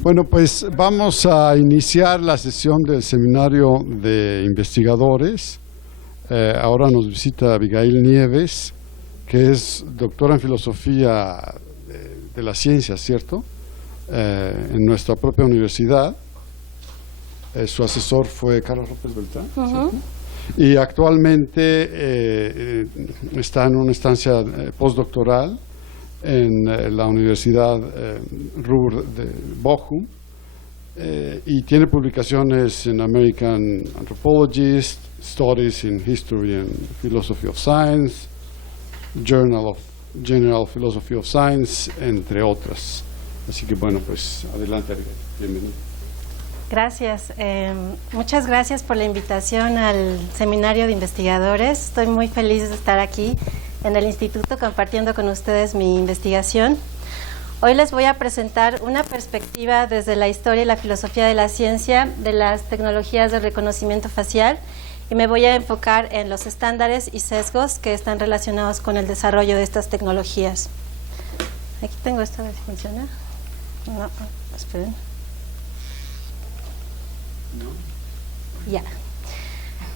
Bueno, pues vamos a iniciar la sesión del seminario de investigadores. Ahora nos visita Abigail Nieves, que es doctora en filosofía de la ciencia, ¿cierto? En nuestra propia universidad. Su asesor fue Carlos López Beltrán, ¿cierto? Y actualmente está en una estancia postdoctoral en la Universidad Ruhr de Bochum, y tiene publicaciones en American Anthropologist, Studies in History and Philosophy of Science, Journal of General Philosophy of Science, entre otras. Así que bueno, pues adelante, bienvenido. Gracias. Muchas gracias por la invitación al Seminario de Investigadores. Estoy muy feliz de estar aquí en el Instituto compartiendo con ustedes mi investigación. Hoy les voy a presentar una perspectiva desde la historia y la filosofía de la ciencia de las tecnologías de reconocimiento facial, y me voy a enfocar en los estándares y sesgos que están relacionados con el desarrollo de estas tecnologías. Aquí tengo esto, a ver si funciona. No, esperen. Ya.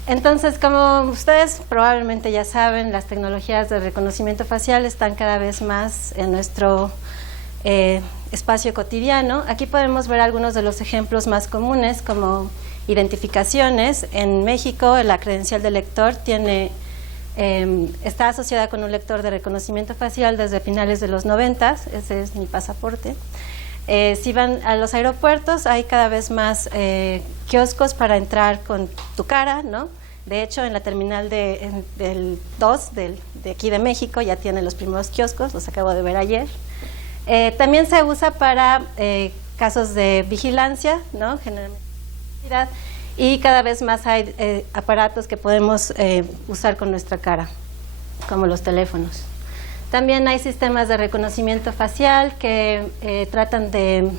Entonces, como ustedes probablemente ya saben, las tecnologías de reconocimiento facial están cada vez más en nuestro espacio cotidiano. Aquí podemos ver algunos de los ejemplos más comunes, como identificaciones. En México, la credencial del lector está asociada con un lector de reconocimiento facial desde finales de los 90. Ese es mi pasaporte. Si van a los aeropuertos, hay cada vez más kioscos para entrar con tu cara, ¿no? De hecho, en la terminal del 2 de aquí de México ya tienen los primeros kioscos, los acabo de ver ayer. También se usa para casos de vigilancia, ¿no? Generalmente, y cada vez más hay aparatos que podemos usar con nuestra cara, como los teléfonos. También hay sistemas de reconocimiento facial que tratan de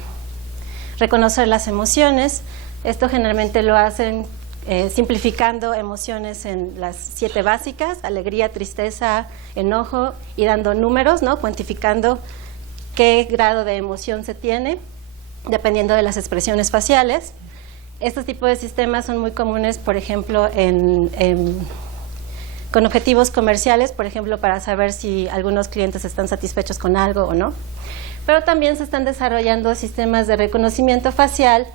reconocer las emociones. Esto generalmente lo hacen simplificando emociones en las 7 básicas: alegría, tristeza, enojo, y dando números, ¿no? Cuantificando qué grado de emoción se tiene, dependiendo de las expresiones faciales. Estos tipos de sistemas son muy comunes, por ejemplo, con objetivos comerciales, por ejemplo, para saber si algunos clientes están satisfechos con algo o no. Pero también se están desarrollando sistemas de reconocimiento facial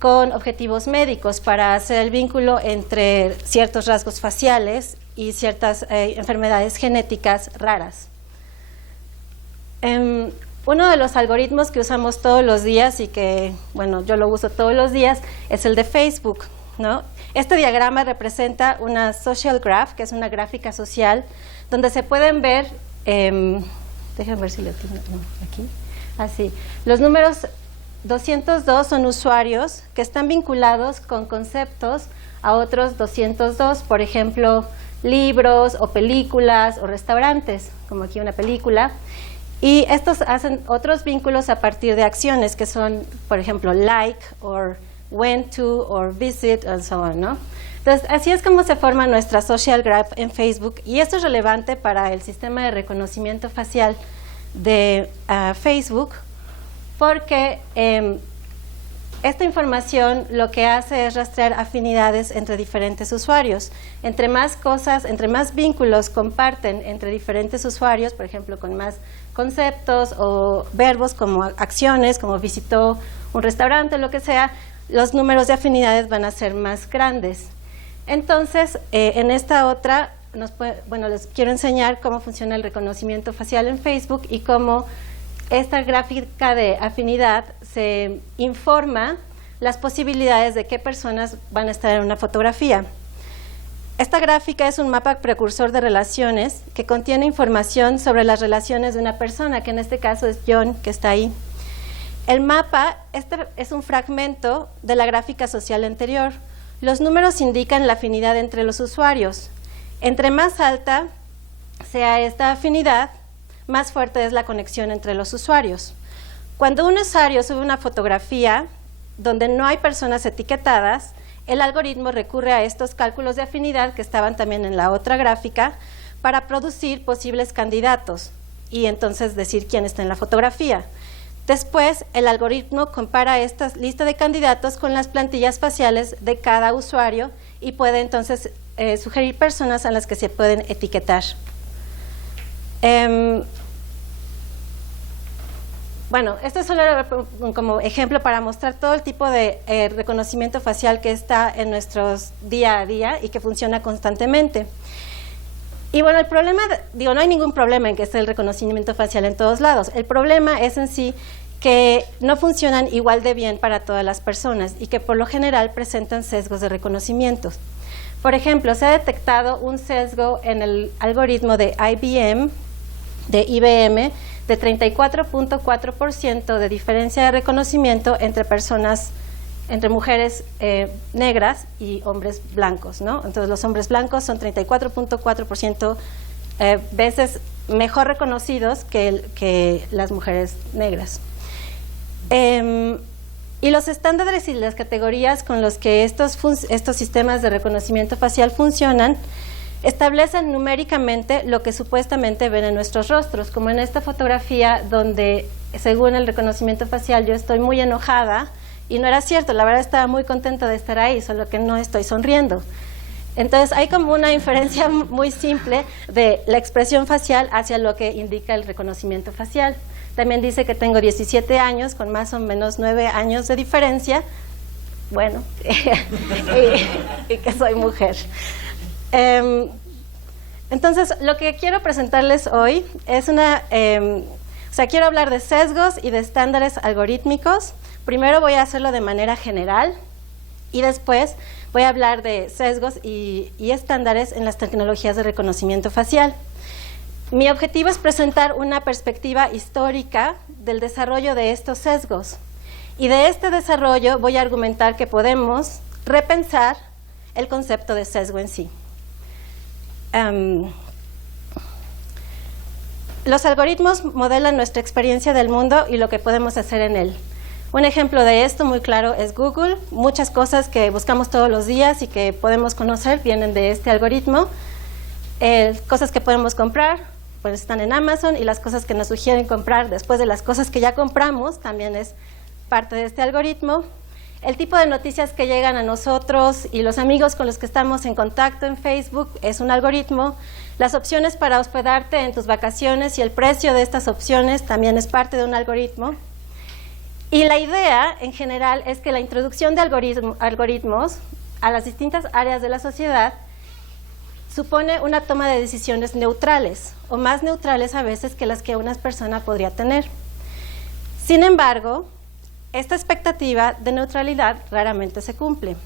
con objetivos médicos para hacer el vínculo entre ciertos rasgos faciales y ciertas enfermedades genéticas raras. Uno de los algoritmos que usamos todos los días y que, bueno, yo lo uso todos los días, es el de Facebook, ¿no? Este diagrama representa una social graph, que es una gráfica social, donde se pueden ver, déjenme ver si lo tengo, no, aquí, así. Los números 202 son usuarios que están vinculados con conceptos a otros 202, por ejemplo, libros o películas o restaurantes, como aquí una película. Y estos hacen otros vínculos a partir de acciones que son, por ejemplo, like, or went to, or visit, and so on, ¿no? Entonces, así es como se forma nuestra social graph en Facebook, y esto es relevante para el sistema de reconocimiento facial de Facebook, porque esta información lo que hace es rastrear afinidades entre diferentes usuarios. Entre más cosas, entre más vínculos comparten entre diferentes usuarios, por ejemplo, con más conceptos o verbos como acciones, como visitó un restaurante, lo que sea, los números de afinidades van a ser más grandes. Entonces, en esta otra, les quiero enseñar cómo funciona el reconocimiento facial en Facebook y cómo esta gráfica de afinidad se informa las posibilidades de qué personas van a estar en una fotografía. Esta gráfica es un mapa precursor de relaciones que contiene información sobre las relaciones de una persona, que en este caso es John, que está ahí. El mapa, este es un fragmento de la gráfica social anterior. Los números indican la afinidad entre los usuarios. Entre más alta sea esta afinidad, más fuerte es la conexión entre los usuarios. Cuando un usuario sube una fotografía donde no hay personas etiquetadas, el algoritmo recurre a estos cálculos de afinidad que estaban también en la otra gráfica para producir posibles candidatos y entonces decir quién está en la fotografía. Después, el algoritmo compara esta lista de candidatos con las plantillas faciales de cada usuario y puede entonces sugerir personas a las que se pueden etiquetar. Bueno, esto es solo como ejemplo para mostrar todo el tipo de reconocimiento facial que está en nuestros día a día y que funciona constantemente. Y bueno, el problema, no hay ningún problema en que esté el reconocimiento facial en todos lados. El problema es en sí que no funcionan igual de bien para todas las personas y que por lo general presentan sesgos de reconocimiento. Por ejemplo, se ha detectado un sesgo en el algoritmo de IBM de 34.4% de diferencia de reconocimiento entre mujeres negras y hombres blancos, ¿no? Entonces los hombres blancos son 34.4% veces mejor reconocidos que las mujeres negras. Y los estándares y las categorías con los que estos sistemas de reconocimiento facial funcionan establecen numéricamente lo que supuestamente ven en nuestros rostros, como en esta fotografía donde, según el reconocimiento facial, yo estoy muy enojada, y no era cierto, la verdad estaba muy contenta de estar ahí, solo que no estoy sonriendo. Entonces hay como una inferencia muy simple de la expresión facial hacia lo que indica el reconocimiento facial. También dice que tengo 17 años, con más o menos 9 años de diferencia, bueno, y que soy mujer. Entonces, lo que quiero presentarles hoy es quiero hablar de sesgos y de estándares algorítmicos. Primero voy a hacerlo de manera general y después voy a hablar de sesgos y estándares en las tecnologías de reconocimiento facial. Mi objetivo es presentar una perspectiva histórica del desarrollo de estos sesgos. Y de este desarrollo voy a argumentar que podemos repensar el concepto de sesgo en sí. Los algoritmos modelan nuestra experiencia del mundo y lo que podemos hacer en él. Un ejemplo de esto muy claro es Google. Muchas cosas que buscamos todos los días y que podemos conocer vienen de este algoritmo. Cosas que podemos comprar, pues están en Amazon, y las cosas que nos sugieren comprar después de las cosas que ya compramos también es parte de este algoritmo. El tipo de noticias que llegan a nosotros y los amigos con los que estamos en contacto en Facebook es un algoritmo. Las opciones para hospedarte en tus vacaciones y el precio de estas opciones también es parte de un algoritmo. Y la idea, en general, es que la introducción de algoritmos a las distintas áreas de la sociedad supone una toma de decisiones neutrales, o más neutrales a veces que las que una persona podría tener. Sin embargo, esta expectativa de neutralidad raramente se cumple.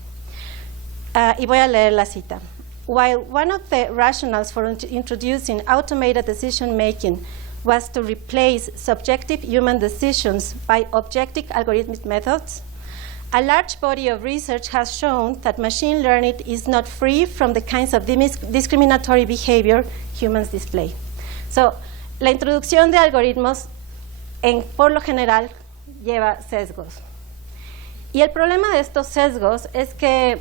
Y voy a leer la cita. While one of the rationales for introducing automated decision-making was to replace subjective human decisions by objective algorithmic methods, a large body of research has shown that machine learning is not free from the kinds of discriminatory behavior humans display. So, la introducción de algoritmos, por lo general, lleva sesgos. Y el problema de estos sesgos es que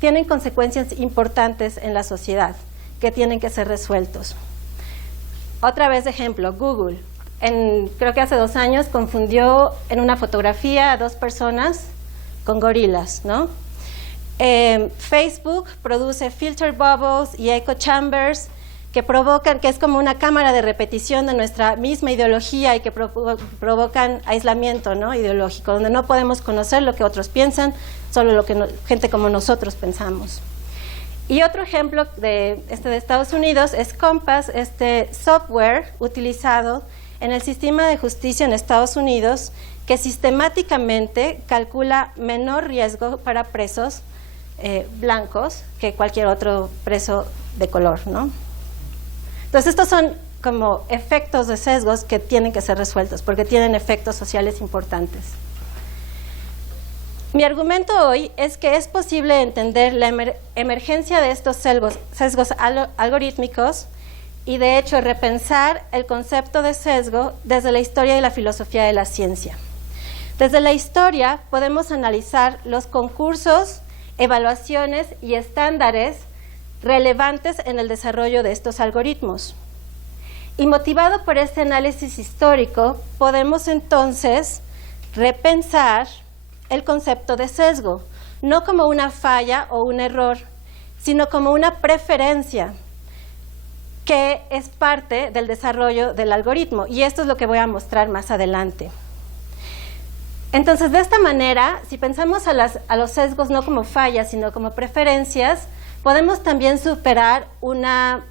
tienen consecuencias importantes en la sociedad que tienen que ser resueltos. Otra vez de ejemplo, Google. Creo que hace 2 años confundió en una fotografía a 2 personas con gorilas, ¿no? Facebook produce filter bubbles y echo chambers que provocan, que es como una cámara de repetición de nuestra misma ideología y que provocan aislamiento, ¿no?, ideológico, donde no podemos conocer lo que otros piensan, solo lo que gente como nosotros pensamos. Y otro ejemplo de Estados Unidos es Compass, este software utilizado en el sistema de justicia en Estados Unidos que sistemáticamente calcula menor riesgo para presos blancos que cualquier otro preso de color, ¿no? Entonces estos son como efectos de sesgos que tienen que ser resueltos porque tienen efectos sociales importantes. Mi argumento hoy es que es posible entender la emergencia de estos sesgos algorítmicos y de hecho repensar el concepto de sesgo desde la historia y la filosofía de la ciencia. Desde la historia podemos analizar los concursos, evaluaciones y estándares relevantes en el desarrollo de estos algoritmos. Y motivado por este análisis histórico, podemos entonces repensar el concepto de sesgo, no como una falla o un error, sino como una preferencia que es parte del desarrollo del algoritmo. Y esto es lo que voy a mostrar más adelante. Entonces, de esta manera, si pensamos a los sesgos no como fallas, sino como preferencias, podemos también superar una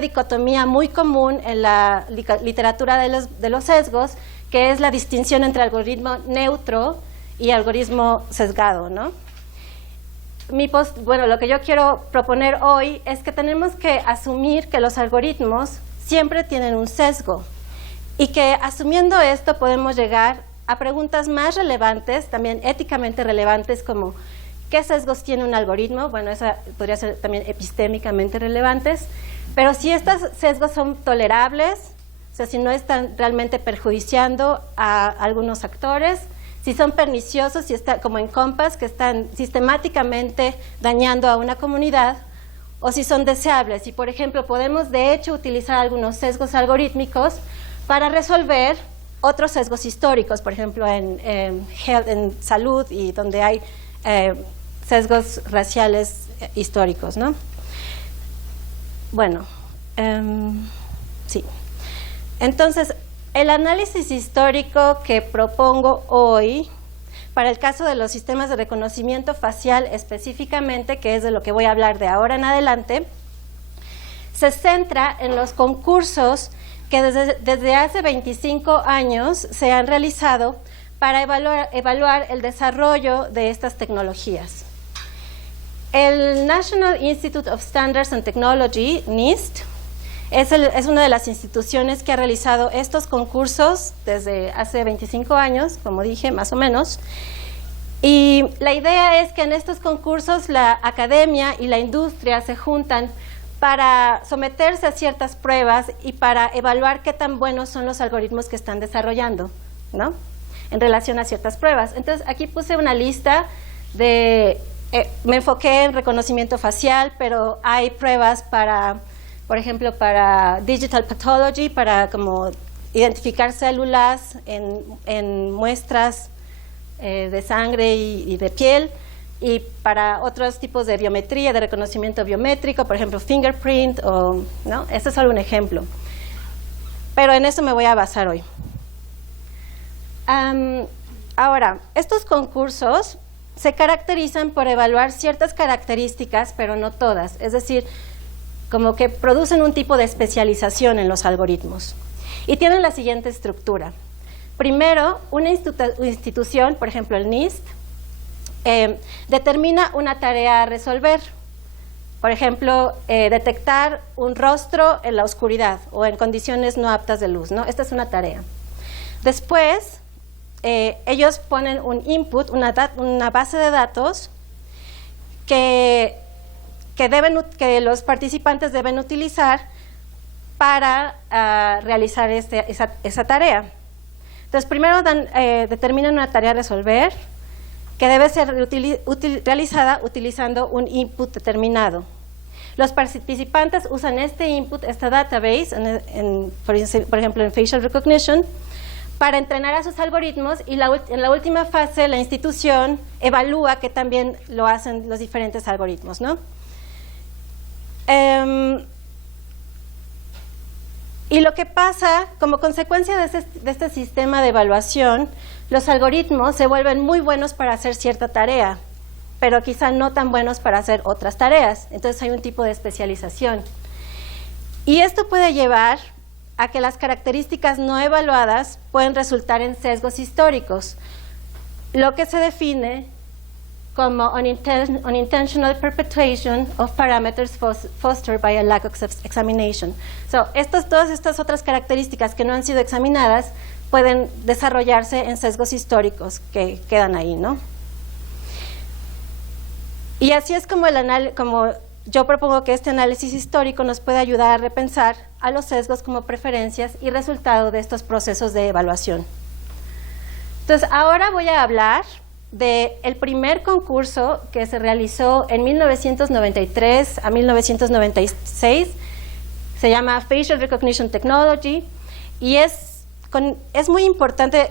dicotomía muy común en la literatura de los sesgos, que es la distinción entre algoritmo neutro y algoritmo sesgado, ¿no? Bueno, lo que yo quiero proponer hoy es que tenemos que asumir que los algoritmos siempre tienen un sesgo y que asumiendo esto podemos llegar a preguntas más relevantes, también éticamente relevantes, como ¿qué sesgos tiene un algoritmo? Bueno, esa podría ser también epistémicamente relevantes, pero si estos sesgos son tolerables, o sea, si no están realmente perjudiciando a algunos actores, si son perniciosos, si está como en Compass, que están sistemáticamente dañando a una comunidad, o si son deseables. Y, por ejemplo, podemos de hecho utilizar algunos sesgos algorítmicos para resolver otros sesgos históricos, por ejemplo, en salud y donde hay sesgos raciales históricos, ¿no? Bueno, sí. Entonces, el análisis histórico que propongo hoy, para el caso de los sistemas de reconocimiento facial específicamente, que es de lo que voy a hablar de ahora en adelante, se centra en los concursos que desde hace 25 años se han realizado para evaluar el desarrollo de estas tecnologías. El National Institute of Standards and Technology, NIST, es una de las instituciones que ha realizado estos concursos desde hace 25 años, como dije, más o menos. Y la idea es que en estos concursos la academia y la industria se juntan para someterse a ciertas pruebas y para evaluar qué tan buenos son los algoritmos que están desarrollando, ¿no? En relación a ciertas pruebas. Entonces, aquí puse una lista de... me enfoqué en reconocimiento facial, pero hay pruebas para, por ejemplo, para digital pathology, para como identificar células en muestras de sangre y de piel, y para otros tipos de biometría, de reconocimiento biométrico, por ejemplo, fingerprint, ¿no? Este es solo un ejemplo. Pero en eso me voy a basar hoy. Ahora, estos concursos se caracterizan por evaluar ciertas características, pero no todas. Es decir, como que producen un tipo de especialización en los algoritmos. Y tienen la siguiente estructura. Primero, una institución, por ejemplo el NIST, determina una tarea a resolver. Por ejemplo, detectar un rostro en la oscuridad o en condiciones no aptas de luz, ¿no? Esta es una tarea. Después, ellos ponen un input, una base de datos que los participantes deben utilizar para realizar esa tarea. Entonces, primero determinan una tarea a resolver que debe ser realizada utilizando un input determinado. Los participantes usan este input, esta database, por ejemplo en facial recognition, para entrenar a sus algoritmos, y en la última fase la institución evalúa que también lo hacen los diferentes algoritmos, ¿no? Y lo que pasa, como consecuencia de este sistema de evaluación, los algoritmos se vuelven muy buenos para hacer cierta tarea, pero quizá no tan buenos para hacer otras tareas. Entonces hay un tipo de especialización. Y esto puede llevar a que las características no evaluadas pueden resultar en sesgos históricos, lo que se define como unintentional perpetuation of parameters fostered by a lack of examination. Todas estas otras características que no han sido examinadas pueden desarrollarse en sesgos históricos que quedan ahí, ¿no? Y así es como yo propongo que este análisis histórico nos puede ayudar a repensar a los sesgos como preferencias y resultado de estos procesos de evaluación. Entonces, ahora voy a hablar del primer concurso que se realizó en 1993 a 1996 se llama Facial Recognition Technology, y es muy importante,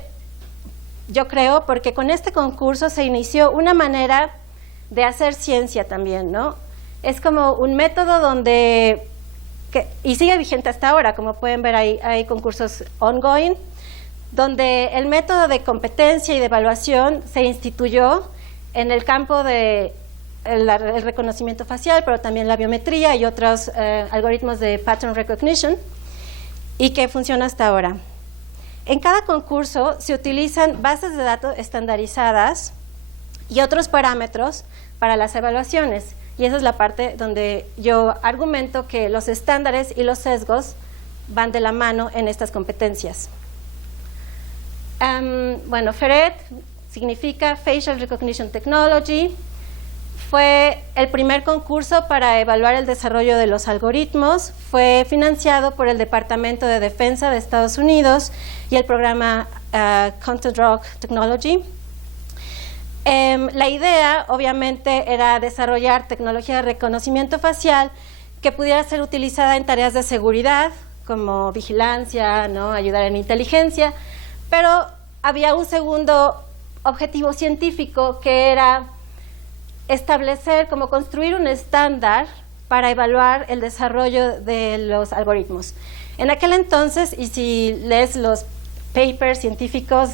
yo creo, porque con este concurso se inició una manera de hacer ciencia también, ¿no? Es como un método y sigue vigente hasta ahora, como pueden ver, hay concursos ongoing, donde el método de competencia y de evaluación se instituyó en el campo de el reconocimiento facial, pero también la biometría y otros algoritmos de pattern recognition, y que funciona hasta ahora. En cada concurso se utilizan bases de datos estandarizadas y otros parámetros para las evaluaciones, y esa es la parte donde yo argumento que los estándares y los sesgos van de la mano en estas competencias. Bueno, FRET significa Facial Recognition Technology. Fue el primer concurso para evaluar el desarrollo de los algoritmos. Fue financiado por el Departamento de Defensa de Estados Unidos y el programa Counter Drug Technology. La idea, obviamente, era desarrollar tecnología de reconocimiento facial que pudiera ser utilizada en tareas de seguridad, como vigilancia, ¿no? Ayudar en inteligencia, pero había un segundo objetivo científico, que era establecer, como construir un estándar para evaluar el desarrollo de los algoritmos. En aquel entonces, y si lees los papers científicos,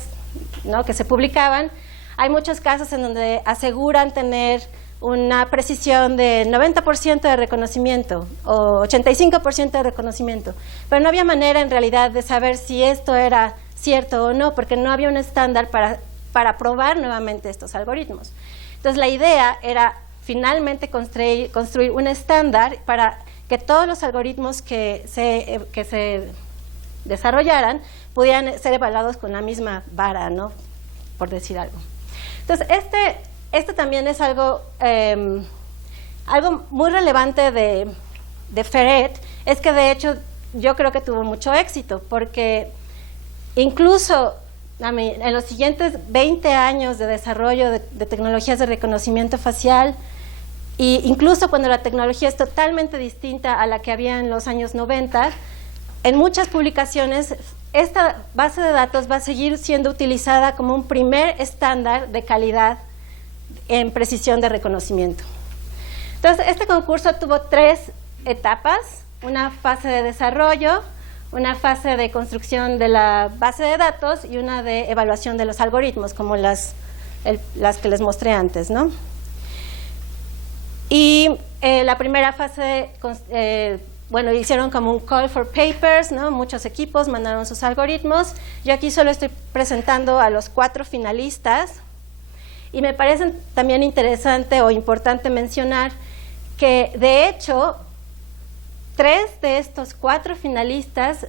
¿no?, que se publicaban, hay muchos casos en donde aseguran tener una precisión de 90% de reconocimiento o 85% de reconocimiento, pero no había manera en realidad de saber si esto era cierto o no, porque no había un estándar para probar nuevamente estos algoritmos. Entonces la idea era finalmente construir un estándar para que todos los algoritmos que se desarrollaran pudieran ser evaluados con la misma vara, ¿no?, por decir algo. Entonces este también es algo muy relevante de FRET, es que de hecho yo creo que tuvo mucho éxito, porque incluso en los siguientes 20 años de desarrollo de tecnologías de reconocimiento facial, e incluso cuando la tecnología es totalmente distinta a la que había en los años 90, en muchas publicaciones esta base de datos va a seguir siendo utilizada como un primer estándar de calidad en precisión de reconocimiento. Entonces, este concurso tuvo 3 etapas: una fase de desarrollo, una fase de construcción de la base de datos y una de evaluación de los algoritmos, como las que les mostré antes, ¿no? Y la primera fase, bueno, hicieron como un call for papers, ¿no? Muchos equipos mandaron sus algoritmos. Yo aquí solo estoy presentando a los 4 finalistas, y me parece también interesante o importante mencionar que, de hecho, 3 de estos 4 finalistas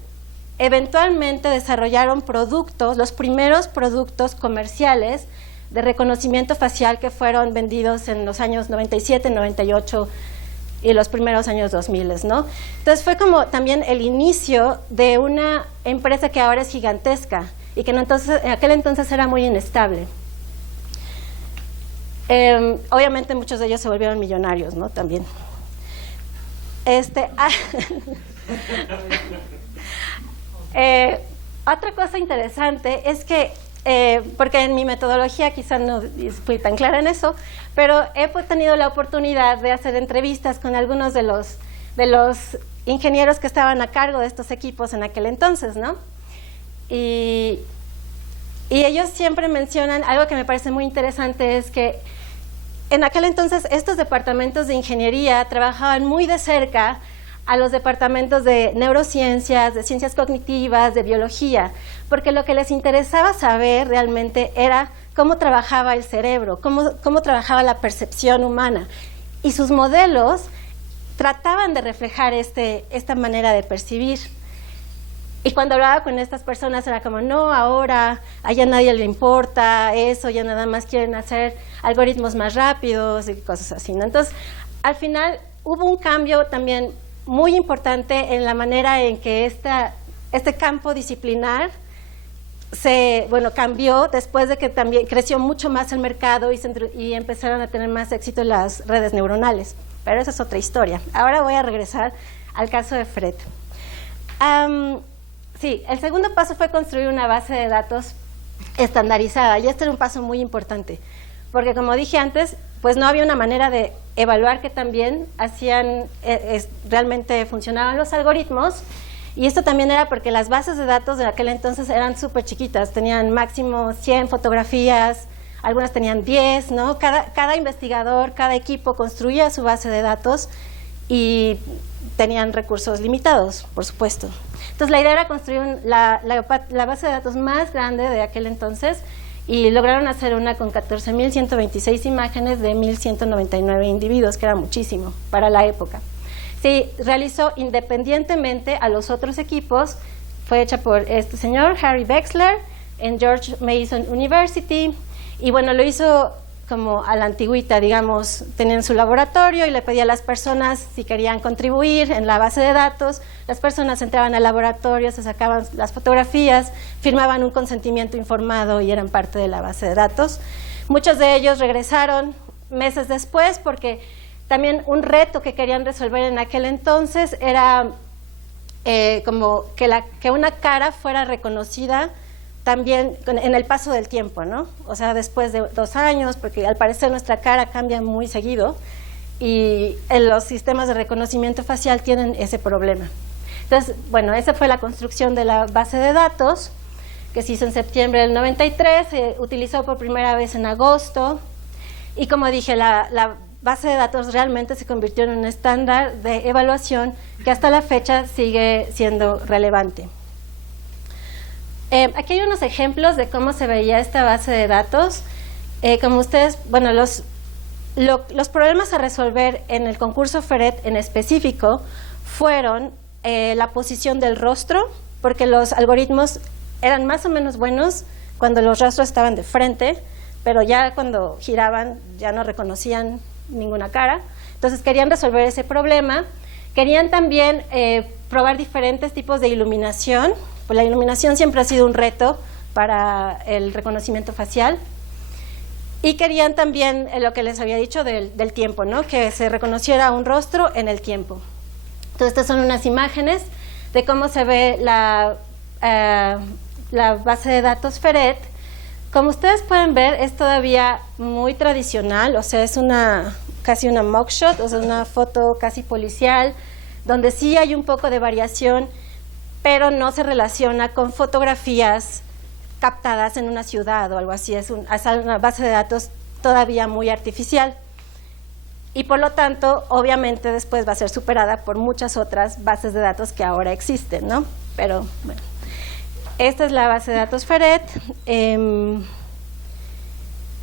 eventualmente desarrollaron productos, los primeros productos comerciales de reconocimiento facial que fueron vendidos en los años 97, 98 y los primeros años 2000, ¿no? Entonces fue como también el inicio de una empresa que ahora es gigantesca y que en aquel entonces era muy inestable. Obviamente muchos de ellos se volvieron millonarios, ¿no? También. Otra cosa interesante es que, porque en mi metodología quizá no fui tan clara en eso, pero he tenido la oportunidad de hacer entrevistas con algunos de los ingenieros que estaban a cargo de estos equipos en aquel entonces, ¿no? Y ellos siempre mencionan algo que me parece muy interesante, es que en aquel entonces estos departamentos de ingeniería trabajaban muy de cerca a los departamentos de neurociencias, de ciencias cognitivas, de biología, porque lo que les interesaba saber realmente era cómo trabajaba el cerebro, cómo trabajaba la percepción humana, y sus modelos trataban de reflejar esta manera de percibir. Y cuando hablaba con estas personas era como, no, ahora a ya nadie le importa eso, ya nada más quieren hacer algoritmos más rápidos y cosas así, ¿no? Entonces, al final hubo un cambio también muy importante en la manera en que este campo disciplinar cambió después de que también creció mucho más el mercado y empezaron a tener más éxito las redes neuronales. Pero esa es otra historia. Ahora voy a regresar al caso de Fred. Sí, el segundo paso fue construir una base de datos estandarizada, y este era un paso muy importante, porque como dije antes, pues no había una manera de evaluar que también realmente funcionaban los algoritmos, y esto también era porque las bases de datos de aquel entonces eran súper chiquitas, tenían máximo 100 fotografías, algunas tenían 10, ¿no? Cada investigador, cada equipo construía su base de datos y tenían recursos limitados, por supuesto. Entonces la idea era construir la base de datos más grande de aquel entonces, y lograron hacer una con 14.126 imágenes de 1.199 individuos, que era muchísimo para la época. Se realizó independientemente a los otros equipos, fue hecha por este señor, Harry Wexler, en George Mason University, y bueno, lo hizo como a la antigüita, digamos, tenían su laboratorio y le pedía a las personas si querían contribuir en la base de datos. Las personas entraban al laboratorio, se sacaban las fotografías, firmaban un consentimiento informado y eran parte de la base de datos. Muchos de ellos regresaron meses después porque también un reto que querían resolver en aquel entonces era como que una cara fuera reconocida también en el paso del tiempo, ¿no? O sea, después de 2 años, porque al parecer nuestra cara cambia muy seguido y los sistemas de reconocimiento facial tienen ese problema. Entonces, bueno, esa fue la construcción de la base de datos, que se hizo en septiembre del 93, se utilizó por primera vez en agosto, y como dije, la base de datos realmente se convirtió en un estándar de evaluación que hasta la fecha sigue siendo relevante. Aquí hay unos ejemplos de cómo se veía esta base de datos. Como ustedes, bueno, los problemas a resolver en el concurso FERET en específico fueron la posición del rostro, porque los algoritmos eran más o menos buenos cuando los rostros estaban de frente, pero ya cuando giraban ya no reconocían ninguna cara. Entonces querían resolver ese problema. Querían también probar diferentes tipos de iluminación. Pues la iluminación siempre ha sido un reto para el reconocimiento facial. Y querían también lo que les había dicho del tiempo, ¿no? Que se reconociera un rostro en el tiempo. Entonces, estas son unas imágenes de cómo se ve la base de datos FERET. Como ustedes pueden ver, es todavía muy tradicional, o sea, es casi una mugshot, o sea, una foto casi policial, donde sí hay un poco de variación, pero no se relaciona con fotografías captadas en una ciudad o algo así. Es una base de datos todavía muy artificial. Y por lo tanto, obviamente después va a ser superada por muchas otras bases de datos que ahora existen, ¿no? Pero bueno, esta es la base de datos FERET.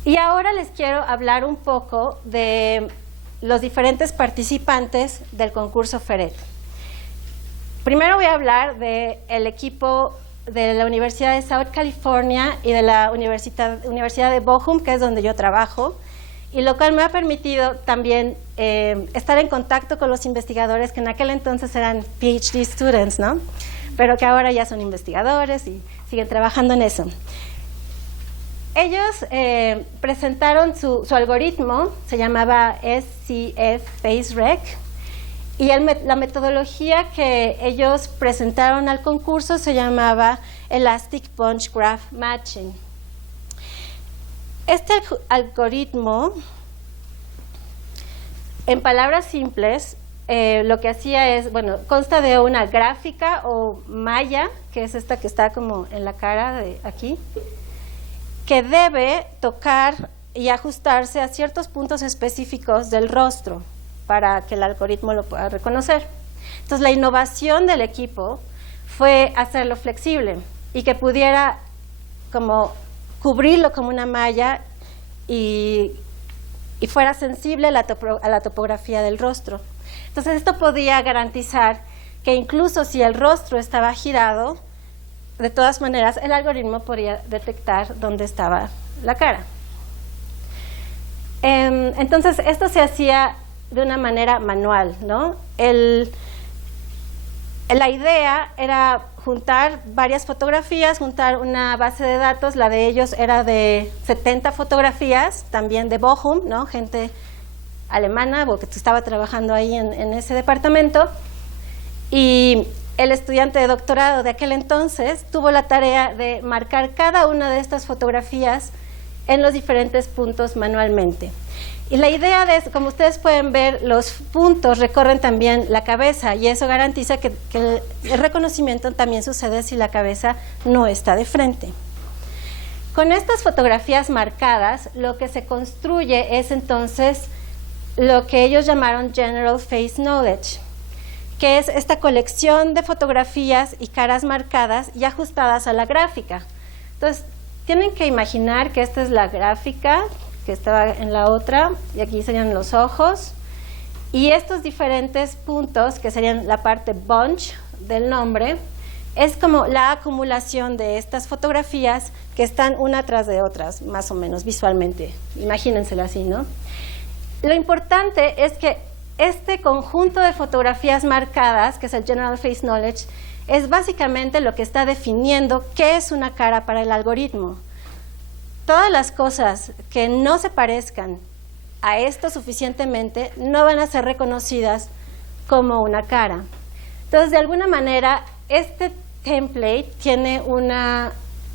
Y ahora les quiero hablar un poco de los diferentes participantes del concurso FERET. Primero voy a hablar del equipo de la Universidad de South California y de la Universidad de Bochum, que es donde yo trabajo, y lo cual me ha permitido también estar en contacto con los investigadores que en aquel entonces eran PhD students, ¿no? Pero que ahora ya son investigadores y siguen trabajando en eso. Ellos presentaron su algoritmo, se llamaba SCF FaceRec, y la metodología que ellos presentaron al concurso se llamaba Elastic Bunch Graph Matching. Este algoritmo, en palabras simples, lo que hacía es, bueno, consta de una gráfica o malla, que es esta que está como en la cara de aquí, que debe tocar y ajustarse a ciertos puntos específicos del rostro para que el algoritmo lo pueda reconocer. Entonces, la innovación del equipo fue hacerlo flexible y que pudiera como cubrirlo como una malla y fuera sensible a la topografía del rostro. Entonces, esto podía garantizar que incluso si el rostro estaba girado, de todas maneras, el algoritmo podía detectar dónde estaba la cara. Entonces, esto se hacía de una manera manual, ¿no? La idea era juntar varias fotografías, juntar una base de datos. La de ellos era de 70 fotografías, también de Bochum, ¿no? Gente alemana, porque estaba trabajando ahí en ese departamento. Y el estudiante de doctorado de aquel entonces tuvo la tarea de marcar cada una de estas fotografías en los diferentes puntos manualmente. Y la idea de, como ustedes pueden ver, los puntos recorren también la cabeza y eso garantiza que el reconocimiento también sucede si la cabeza no está de frente. Con estas fotografías marcadas, lo que se construye es entonces lo que ellos llamaron General Face Knowledge, que es esta colección de fotografías y caras marcadas y ajustadas a la gráfica. Entonces, tienen que imaginar que esta es la gráfica, que estaba en la otra, y aquí serían los ojos, y estos diferentes puntos, que serían la parte bunch del nombre, es como la acumulación de estas fotografías que están una tras de otras, más o menos visualmente. Imagínenselo así, ¿no? Lo importante es que este conjunto de fotografías marcadas, que es el General Face Knowledge, es básicamente lo que está definiendo qué es una cara para el algoritmo. Todas las cosas que no se parezcan a esto suficientemente no van a ser reconocidas como una cara. Entonces, de alguna manera, este template tiene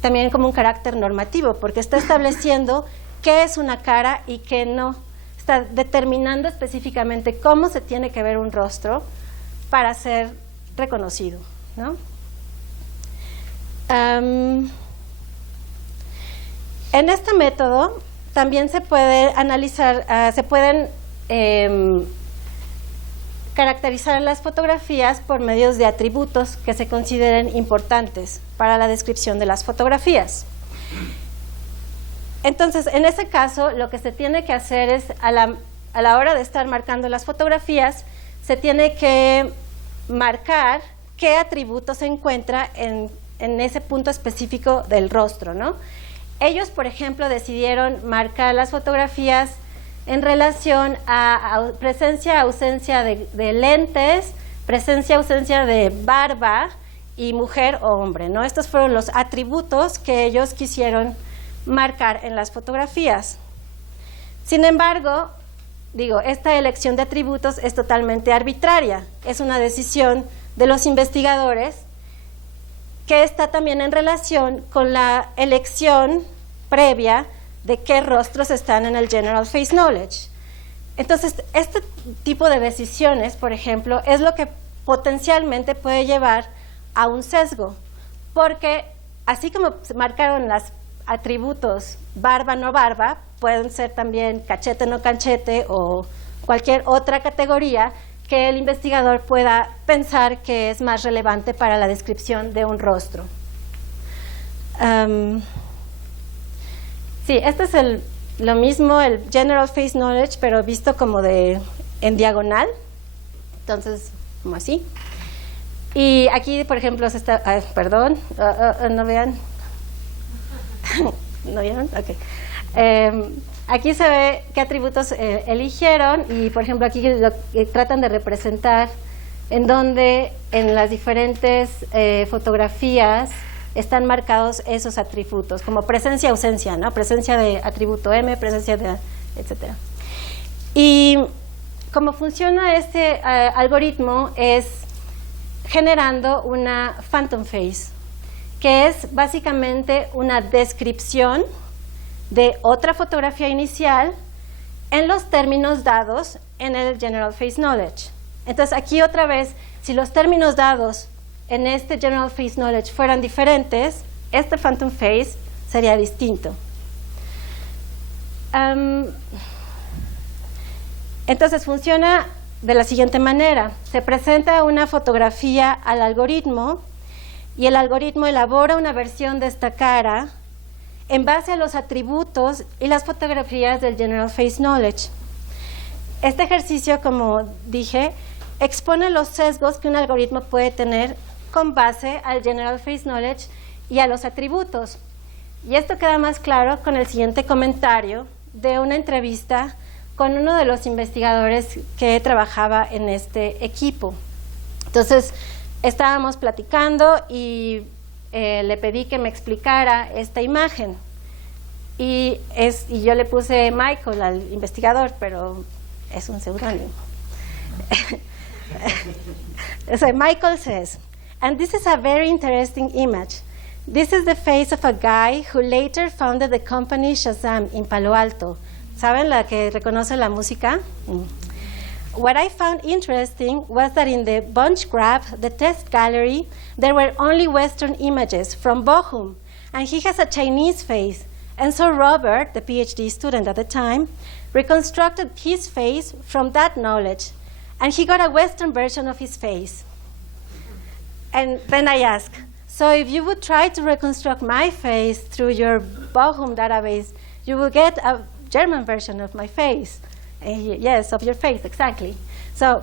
también como un carácter normativo, porque está estableciendo qué es una cara y qué no. Está determinando específicamente cómo se tiene que ver un rostro para ser reconocido, ¿no? En este método también se puede analizar, se pueden caracterizar las fotografías por medios de atributos que se consideren importantes para la descripción de las fotografías. Entonces, en ese caso, lo que se tiene que hacer es, a la hora de estar marcando las fotografías, se tiene que marcar qué atributo se encuentra en ese punto específico del rostro, ¿no? Ellos, por ejemplo, decidieron marcar las fotografías en relación a presencia, ausencia de lentes, presencia, ausencia de barba y mujer o hombre, ¿no? Estos fueron los atributos que ellos quisieron marcar en las fotografías. Sin embargo, esta elección de atributos es totalmente arbitraria. Es una decisión de los investigadores que está también en relación con la elección previa de qué rostros están en el General Face Knowledge. Entonces, este tipo de decisiones, por ejemplo, es lo que potencialmente puede llevar a un sesgo, porque así como se marcaron los atributos barba, no barba, pueden ser también cachete, no cachete o cualquier otra categoría que el investigador pueda pensar que es más relevante para la descripción de un rostro. Sí, este es lo mismo, el General Face Knowledge, pero visto como en diagonal, entonces como así. Y aquí, por ejemplo, perdón, no vean. ¿No vieron? Ok. Aquí se ve qué atributos eligieron y, por ejemplo, aquí tratan de representar en donde en las diferentes fotografías están marcados esos atributos, como presencia y ausencia, ¿no? Presencia de atributo M, presencia de etcétera. Y cómo funciona este algoritmo es generando una phantom face, que es básicamente una descripción de otra fotografía inicial en los términos dados en el General Face Knowledge. Entonces, aquí otra vez, si los términos dados en este General Face Knowledge fueran diferentes, este Phantom Face sería distinto. Entonces, funciona de la siguiente manera. Se presenta una fotografía al algoritmo y el algoritmo elabora una versión de esta cara en base a los atributos y las fotografías del General Face Knowledge. Este ejercicio, como dije, expone los sesgos que un algoritmo puede tener con base al General Face Knowledge y a los atributos. Y esto queda más claro con el siguiente comentario de una entrevista con uno de los investigadores que trabajaba en este equipo. Entonces, estábamos platicando y le pedí que me explicara esta imagen. Y yo le puse Michael al investigador, pero es un seudónimo. So Michael says, and this is a very interesting image. This is the face of a guy who later founded the company Shazam in Palo Alto. ¿Saben la que reconoce la música? What I found interesting was that in the bunch graph, the test gallery, there were only Western images from Bochum, and he has a Chinese face. And so Robert, the PhD student at the time, reconstructed his face from that knowledge, and he got a Western version of his face. And then I asked, so if you would try to reconstruct my face through your Bochum database, you will get a German version of my face. Yes, of your face, exactly. So,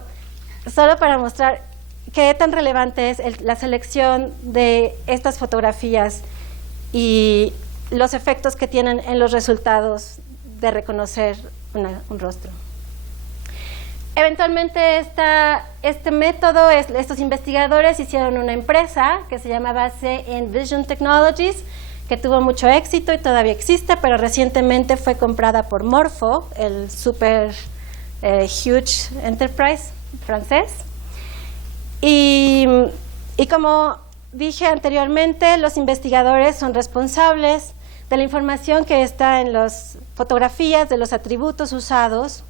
solo para mostrar qué tan relevante es la selección de estas fotografías y los efectos que tienen en los resultados de reconocer un rostro. Eventualmente este método, estos investigadores hicieron una empresa que se llamaba Envision Technologies, que tuvo mucho éxito y todavía existe, pero recientemente fue comprada por Morpho, el super huge enterprise francés. Y como dije anteriormente, los investigadores son responsables de la información que está en las fotografías, de los atributos usados,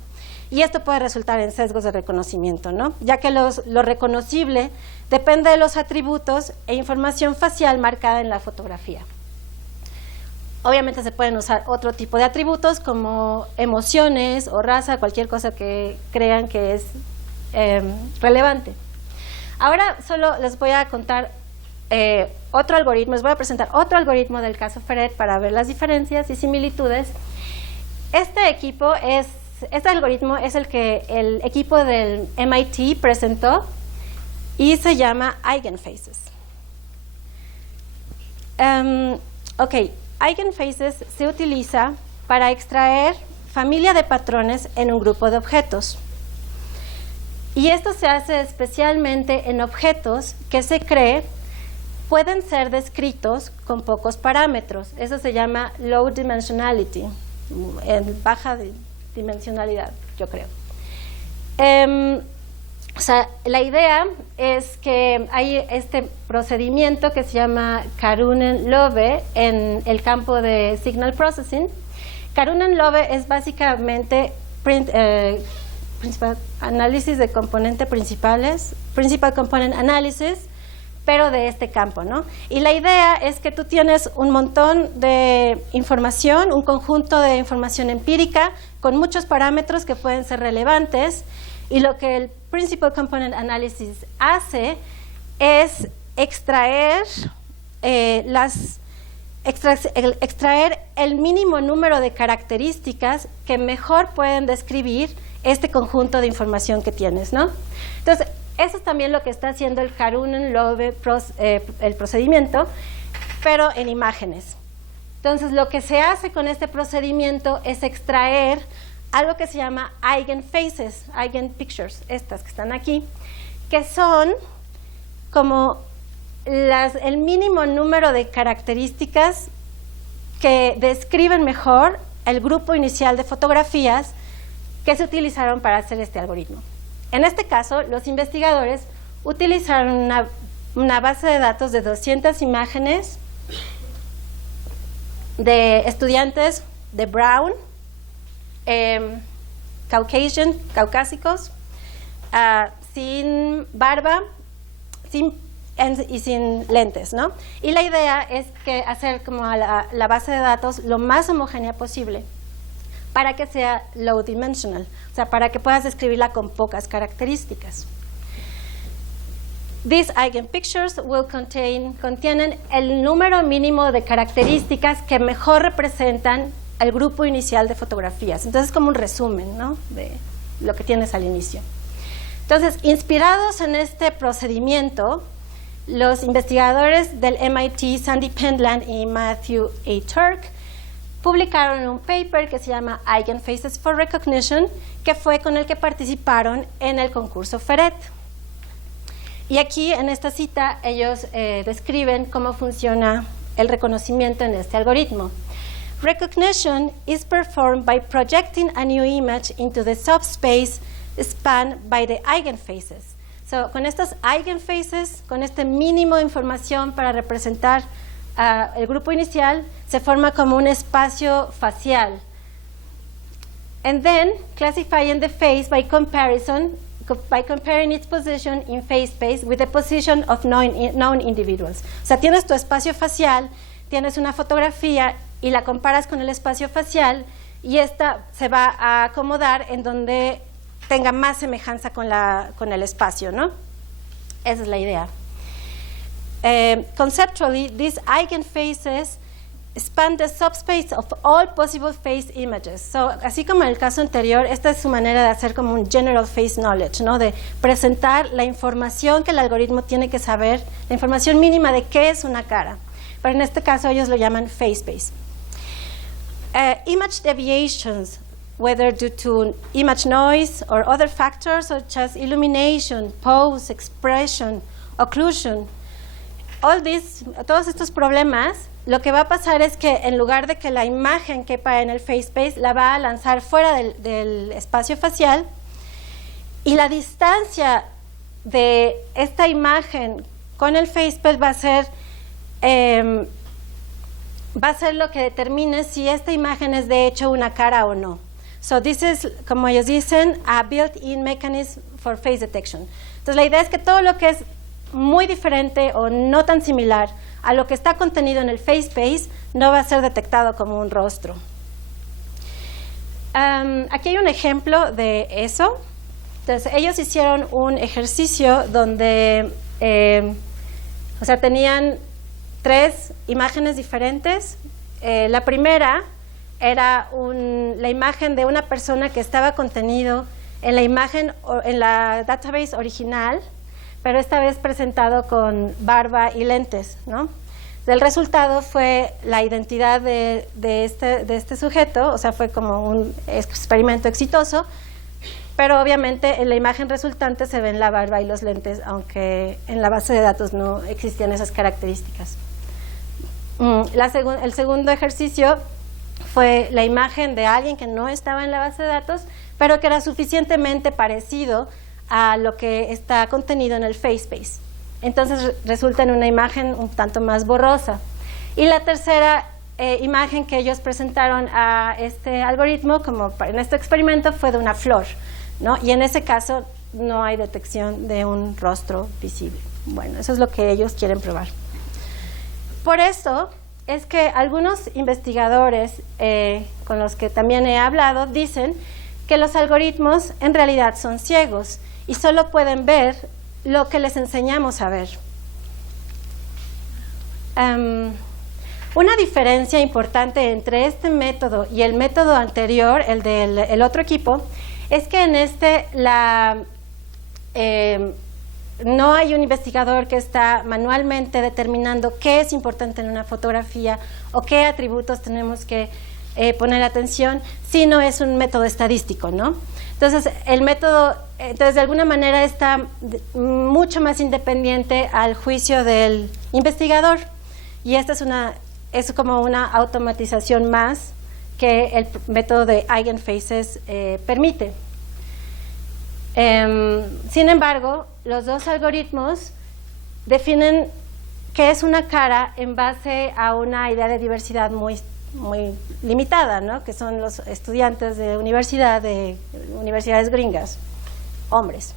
y esto puede resultar en sesgos de reconocimiento, ¿no? Ya que lo reconocible depende de los atributos e información facial marcada en la fotografía. Obviamente se pueden usar otro tipo de atributos como emociones o raza, cualquier cosa que crean que es relevante. Ahora solo les voy a contar otro algoritmo, les voy a presentar otro algoritmo del caso Ferret para ver las diferencias y similitudes. Este algoritmo es el que el equipo del MIT presentó y se llama Eigenfaces. Eigenfaces se utiliza para extraer familia de patrones en un grupo de objetos. Y esto se hace especialmente en objetos que se cree pueden ser descritos con pocos parámetros. Eso se llama low dimensionality, en baja dimensionalidad, yo creo. La idea es que hay este procedimiento que se llama Karunen-Loewe en el campo de signal processing. Karunen-Loewe es básicamente análisis de componentes principales, principal component analysis, pero de este campo, ¿no? Y la idea es que tú tienes un montón de información, un conjunto de información empírica con muchos parámetros que pueden ser relevantes, y lo que el Principal Component Analysis hace es extraer el mínimo número de características que mejor pueden describir este conjunto de información que tienes, ¿no? Entonces, eso es también lo que está haciendo el Karunen-Loewe el procedimiento, pero en imágenes. Entonces, lo que se hace con este procedimiento es extraer algo que se llama eigenfaces, eigenpictures, estas que están aquí, que son como el mínimo número de características que describen mejor el grupo inicial de fotografías que se utilizaron para hacer este algoritmo. En este caso, los investigadores utilizaron una base de datos de 200 imágenes de estudiantes de Brown, caucásicos, sin barba y sin lentes, ¿no? Y la idea es que hacer como la base de datos lo más homogénea posible para que sea low dimensional, o sea, para que puedas describirla con pocas características. These eigenpictures contienen el número mínimo de características que mejor representan el grupo inicial de fotografías. Entonces es como un resumen, ¿no?, de lo que tienes al inicio. Entonces, inspirados en este procedimiento, los investigadores del MIT, Sandy Pentland y Matthew A. Turk, publicaron un paper que se llama Eigenfaces for Recognition, que fue con el que participaron en el concurso Ferret. Y aquí, en esta cita, ellos describen cómo funciona el reconocimiento en este algoritmo. Recognition is performed by projecting a new image into the subspace spanned by the eigenfaces. Con estos eigenfaces, con este mínimo de información para representar el grupo inicial, se forma como un espacio facial. And then classifying the face by comparison, by comparing its position in face space with the position of known individuals. O sea, tienes tu espacio facial, tienes una fotografía y la comparas con el espacio facial y esta se va a acomodar en donde tenga más semejanza con el espacio, ¿no? Esa es la idea. Conceptually, these eigenfaces span the subspace of all possible face images. So, así como en el caso anterior, esta es su manera de hacer como un general face knowledge, ¿no? De presentar la información que el algoritmo tiene que saber, la información mínima de qué es una cara. Pero en este caso ellos lo llaman face space. Image deviations, whether due to image noise or other factors such as illumination, pose, expression, occlusion, todos estos problemas, lo que va a pasar es que en lugar de que la imagen quepa en el face space, la va a lanzar fuera del espacio facial y la distancia de esta imagen con el face space va a ser lo que determine si esta imagen es de hecho una cara o no. So this is, como ellos dicen, a built-in mechanism for face detection. Entonces la idea es que todo lo que es muy diferente o no tan similar a lo que está contenido en el face space no va a ser detectado como un rostro. Aquí hay un ejemplo de eso. Entonces ellos hicieron un ejercicio donde tenían 3 imágenes diferentes. La primera era la imagen de una persona que estaba contenido en la imagen, en la database original, pero esta vez presentado con barba y lentes, ¿no? El resultado fue la identidad de este sujeto, o sea, fue como un experimento exitoso, pero obviamente en la imagen resultante se ven la barba y los lentes, aunque en la base de datos no existían esas características. El segundo ejercicio fue la imagen de alguien que no estaba en la base de datos, pero que era suficientemente parecido a lo que está contenido en el face space. Entonces resulta en una imagen un tanto más borrosa. Y la tercera imagen que ellos presentaron a este algoritmo, como en este experimento, fue de una flor, ¿no? Y en ese caso no hay detección de un rostro visible. Bueno, eso es lo que ellos quieren probar. Por eso es que algunos investigadores con los que también he hablado dicen que los algoritmos en realidad son ciegos y solo pueden ver lo que les enseñamos a ver. Una diferencia importante entre este método y el método anterior, el del otro equipo, es que en este no hay un investigador que está manualmente determinando qué es importante en una fotografía o qué atributos tenemos que poner atención, sino es un método estadístico, ¿no? Entonces, el método, de alguna manera está mucho más independiente al juicio del investigador, y esta es como una automatización más que el método de eigenfaces permite. Sin embargo, los dos algoritmos definen qué es una cara en base a una idea de diversidad muy limitada, ¿no? Que son los estudiantes de universidades gringas, hombres.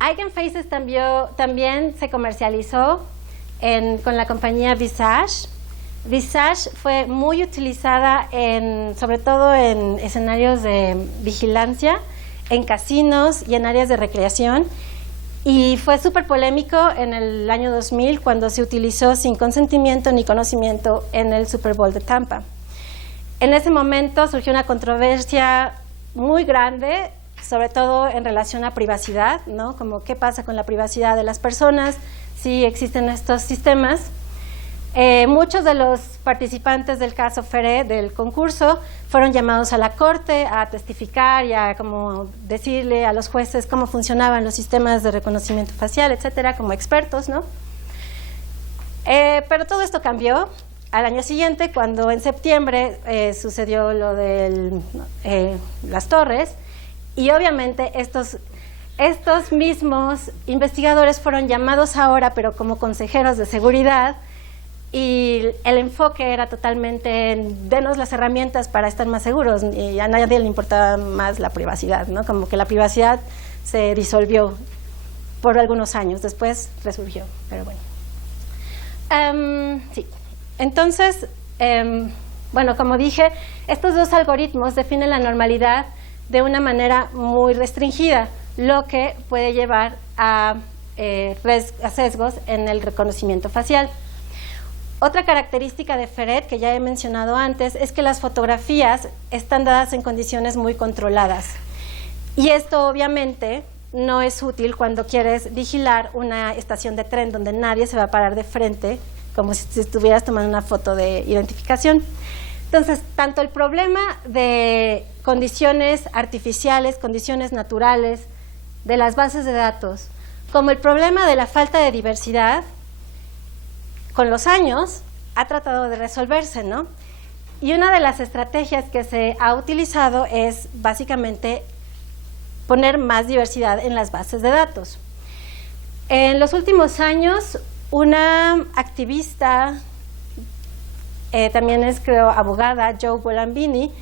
Eigenfaces también se comercializó con la compañía Visage. Visage fue muy utilizada sobre todo en escenarios de vigilancia, en casinos y en áreas de recreación, y fue súper polémico en el año 2000 cuando se utilizó sin consentimiento ni conocimiento en el Super Bowl de Tampa. En ese momento surgió una controversia muy grande, sobre todo en relación a privacidad, ¿no? Como qué pasa con la privacidad de las personas si existen estos sistemas. Muchos de los participantes del caso Ferré, del concurso, fueron llamados a la corte a testificar y a como decirle a los jueces cómo funcionaban los sistemas de reconocimiento facial, etcétera, como expertos, ¿no? Pero todo esto cambió al año siguiente, cuando en septiembre sucedió lo de las torres, Y obviamente estos mismos investigadores fueron llamados ahora, pero como consejeros de seguridad, y el enfoque era totalmente en denos las herramientas para estar más seguros, y a nadie le importaba más la privacidad, ¿no? Como que la privacidad se disolvió por algunos años, después resurgió, pero bueno. Sí, entonces, bueno, como dije, estos dos algoritmos definen la normalidad de una manera muy restringida, lo que puede llevar a sesgos en el reconocimiento facial. Otra característica de FERET, que ya he mencionado antes, es que las fotografías están dadas en condiciones muy controladas. Y esto obviamente no es útil cuando quieres vigilar una estación de tren donde nadie se va a parar de frente, como si estuvieras tomando una foto de identificación. Entonces, tanto el problema de condiciones artificiales, condiciones naturales, de las bases de datos, como el problema de la falta de diversidad, con los años ha tratado de resolverse, ¿no? Y una de las estrategias que se ha utilizado es básicamente poner más diversidad en las bases de datos. En los últimos años, una activista, también es creo abogada, Jo Bolambini,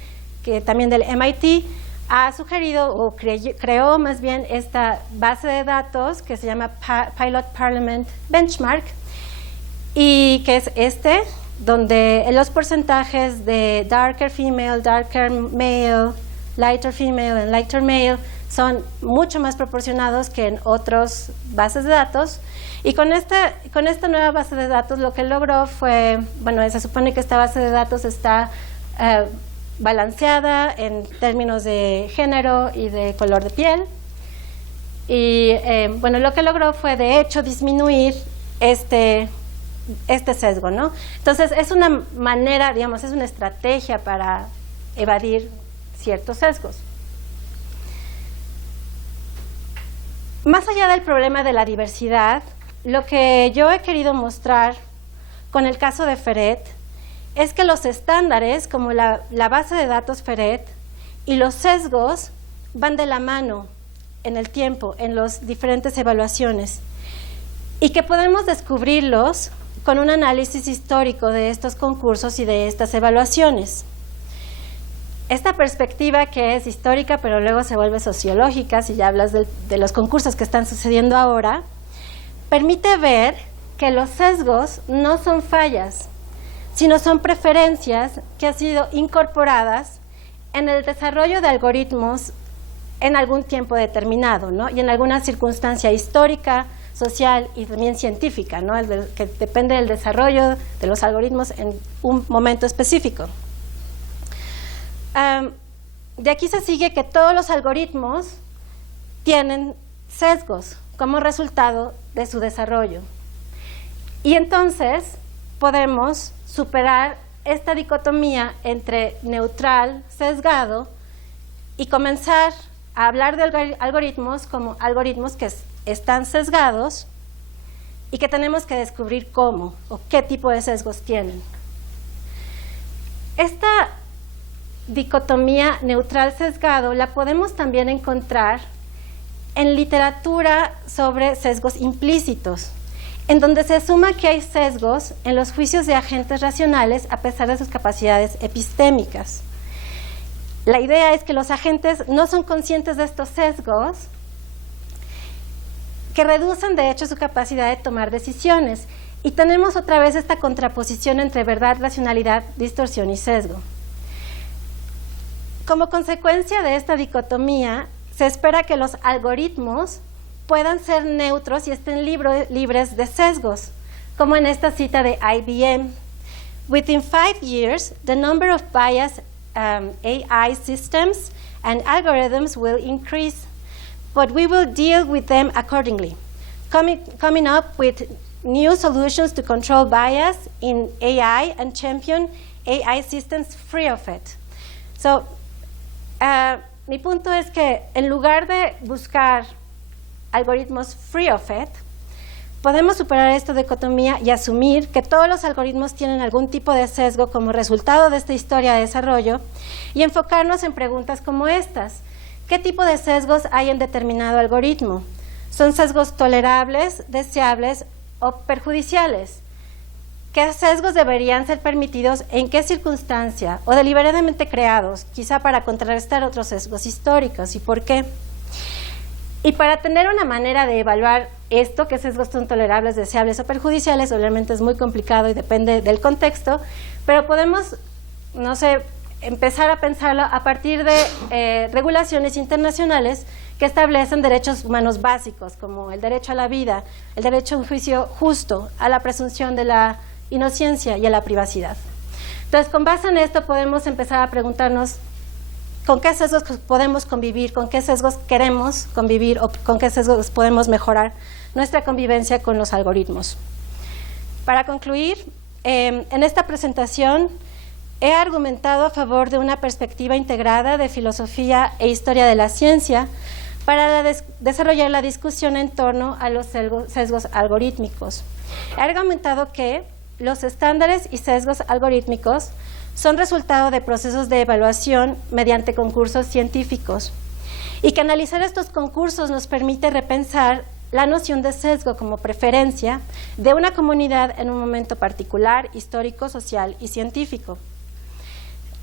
que también del MIT, ha sugerido o creó más bien esta base de datos que se llama Pilot Parliament Benchmark, y que es donde los porcentajes de darker female, darker male, lighter female and lighter male son mucho más proporcionados que en otras bases de datos. Y con esta nueva base de datos lo que logró fue, bueno, se supone que esta base de datos está balanceada en términos de género y de color de piel. Y bueno, lo que logró fue de hecho disminuir este sesgo, ¿no? Entonces es una manera, digamos, es una estrategia para evadir ciertos sesgos. Más allá del problema de la diversidad, lo que yo he querido mostrar con el caso de FERET es que los estándares, como la base de datos FERET, y los sesgos van de la mano en el tiempo, en las diferentes evaluaciones, y que podemos descubrirlos con un análisis histórico de estos concursos y de estas evaluaciones. Esta perspectiva que es histórica, pero luego se vuelve sociológica, si ya hablas de los concursos que están sucediendo ahora, permite ver que los sesgos no son fallas, sino son preferencias que han sido incorporadas en el desarrollo de algoritmos en algún tiempo determinado, ¿no? Y en alguna circunstancia histórica, social y también científica, ¿no? Que depende del desarrollo de los algoritmos en un momento específico. De aquí se sigue que todos los algoritmos tienen sesgos como resultado de su desarrollo. Y entonces podemos superar esta dicotomía entre neutral, sesgado, y comenzar a hablar de algoritmos como algoritmos que están sesgados y que tenemos que descubrir cómo o qué tipo de sesgos tienen. Esta dicotomía neutral-sesgado la podemos también encontrar en literatura sobre sesgos implícitos, en donde se asuma que hay sesgos en los juicios de agentes racionales a pesar de sus capacidades epistémicas. La idea es que los agentes no son conscientes de estos sesgos, que reducen de hecho su capacidad de tomar decisiones, y tenemos otra vez esta contraposición entre verdad, racionalidad, distorsión y sesgo. Como consecuencia de esta dicotomía, se espera que los algoritmos puedan ser neutros y estén libres de sesgos, como en esta cita de IBM. Within 5 years, the number of biased AI systems and algorithms will increase, but we will deal with them accordingly, coming up with new solutions to control bias in AI and champion AI systems free of it. So, mi punto es que en lugar de buscar algoritmos free of it, podemos superar esta dicotomía y asumir que todos los algoritmos tienen algún tipo de sesgo como resultado de esta historia de desarrollo y enfocarnos en preguntas como estas. ¿Qué tipo de sesgos hay en determinado algoritmo? ¿Son sesgos tolerables, deseables o perjudiciales? ¿Qué sesgos deberían ser permitidos, en qué circunstancia o deliberadamente creados, quizá para contrarrestar otros sesgos históricos, y por qué? Y para tener una manera de evaluar esto, qué sesgos son tolerables, deseables o perjudiciales, obviamente es muy complicado y depende del contexto, pero podemos, no sé, empezar a pensarlo a partir de regulaciones internacionales que establecen derechos humanos básicos, como el derecho a la vida, el derecho a un juicio justo, a la presunción de la inocencia y a la privacidad. Entonces, con base en esto podemos empezar a preguntarnos con qué sesgos podemos convivir, con qué sesgos queremos convivir o con qué sesgos podemos mejorar nuestra convivencia con los algoritmos. Para concluir, en esta presentación he argumentado a favor de una perspectiva integrada de filosofía e historia de la ciencia para desarrollar la discusión en torno a los sesgos algorítmicos. He argumentado que los estándares y sesgos algorítmicos son resultado de procesos de evaluación mediante concursos científicos y que analizar estos concursos nos permite repensar la noción de sesgo como preferencia de una comunidad en un momento particular, histórico, social y científico.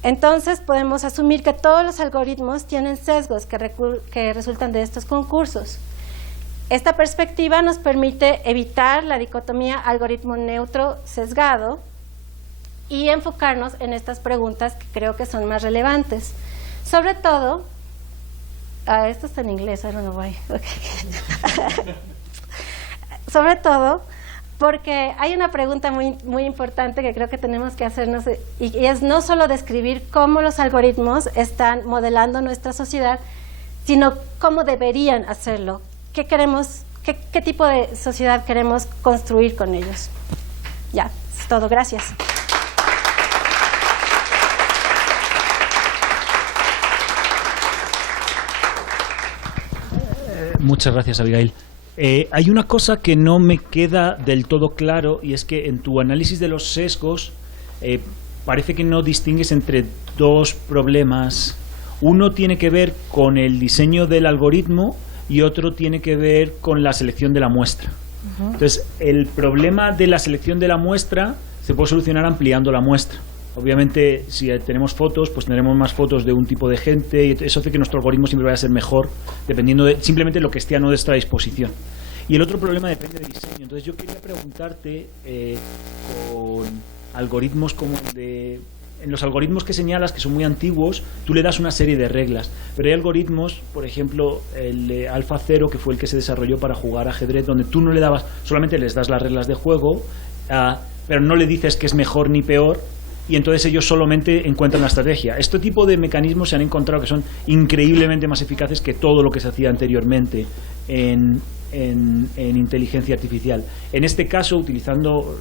Entonces podemos asumir que todos los algoritmos tienen sesgos que resultan de estos concursos. Esta perspectiva nos permite evitar la dicotomía algoritmo neutro sesgado y enfocarnos en estas preguntas que creo que son más relevantes. Sobre todo, esto está en inglés, I don't know why. Okay. Sobre todo, porque hay una pregunta muy importante que creo que tenemos que hacernos, y es no solo describir cómo los algoritmos están modelando nuestra sociedad, sino cómo deberían hacerlo. ¿Qué queremos, qué tipo de sociedad queremos construir con ellos? Ya, es todo. Gracias. Muchas gracias, Abigail. Hay una cosa que no me queda del todo claro, y es que en tu análisis de los sesgos parece que no distingues entre dos problemas. Uno tiene que ver con el diseño del algoritmo y otro tiene que ver con la selección de la muestra. Entonces, el problema de la selección de la muestra se puede solucionar ampliando la muestra. Obviamente, si tenemos fotos, pues tendremos más fotos de un tipo de gente, y eso hace que nuestro algoritmo siempre vaya a ser mejor, dependiendo de simplemente lo que esté a nuestra disposición. Y el otro problema depende del diseño. Entonces, yo quería preguntarte, con algoritmos como el de... En los algoritmos que señalas, que son muy antiguos, tú le das una serie de reglas, pero hay algoritmos, por ejemplo, el de AlphaZero, que fue el que se desarrolló para jugar ajedrez, donde tú no le dabas, solamente les das las reglas de juego, pero no le dices que es mejor ni peor, y entonces ellos solamente encuentran la estrategia. Este tipo de mecanismos se han encontrado que son increíblemente más eficaces que todo lo que se hacía anteriormente en inteligencia artificial. En este caso, utilizando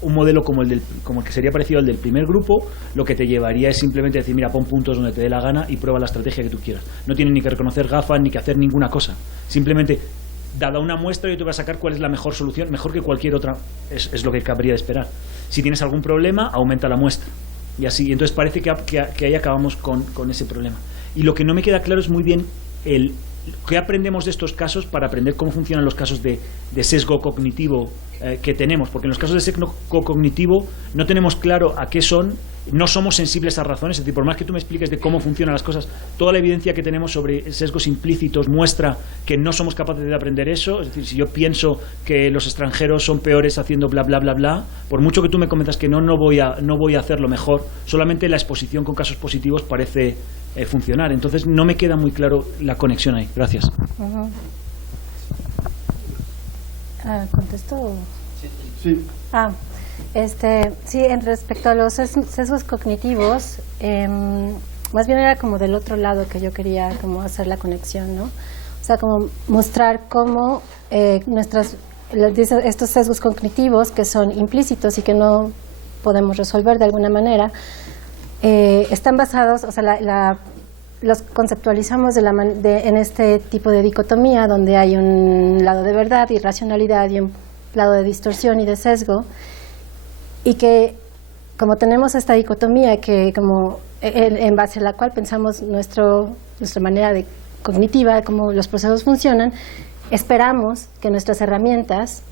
un modelo como el que sería parecido al del primer grupo, lo que te llevaría es simplemente decir, mira, pon puntos donde te dé la gana y prueba la estrategia que tú quieras. No tienes ni que reconocer gafas ni que hacer ninguna cosa. Simplemente, dada una muestra, yo te voy a sacar cuál es la mejor solución, mejor que cualquier otra, es lo que cabría de esperar. Si tienes algún problema, aumenta la muestra. Y así, entonces parece que ahí acabamos con ese problema. Y lo que no me queda claro es muy bien ¿qué aprendemos de estos casos para aprender cómo funcionan los casos de sesgo cognitivo que tenemos? Porque en los casos de sesgo cognitivo no tenemos claro a qué son, no somos sensibles a razones. Es decir, por más que tú me expliques de cómo funcionan las cosas, toda la evidencia que tenemos sobre sesgos implícitos muestra que no somos capaces de aprender eso. Es decir, si yo pienso que los extranjeros son peores haciendo bla, bla, bla, bla, por mucho que tú me comentas que no voy a hacerlo mejor, solamente la exposición con casos positivos parece funcionar. Entonces no me queda muy claro la conexión ahí. Gracias. ¿Contesto? Sí. Sí, en respecto a los sesgos cognitivos, más bien era como del otro lado que yo quería como hacer la conexión, ¿no? O sea, como mostrar cómo estos sesgos cognitivos que son implícitos y que no podemos resolver de alguna manera, están basados, o sea, los conceptualizamos en este tipo de dicotomía donde hay un lado de verdad y racionalidad y un lado de distorsión y de sesgo, y que como tenemos esta dicotomía que como en base a la cual pensamos nuestra manera de cognitiva, de cómo los procesos funcionan, esperamos que nuestras herramientas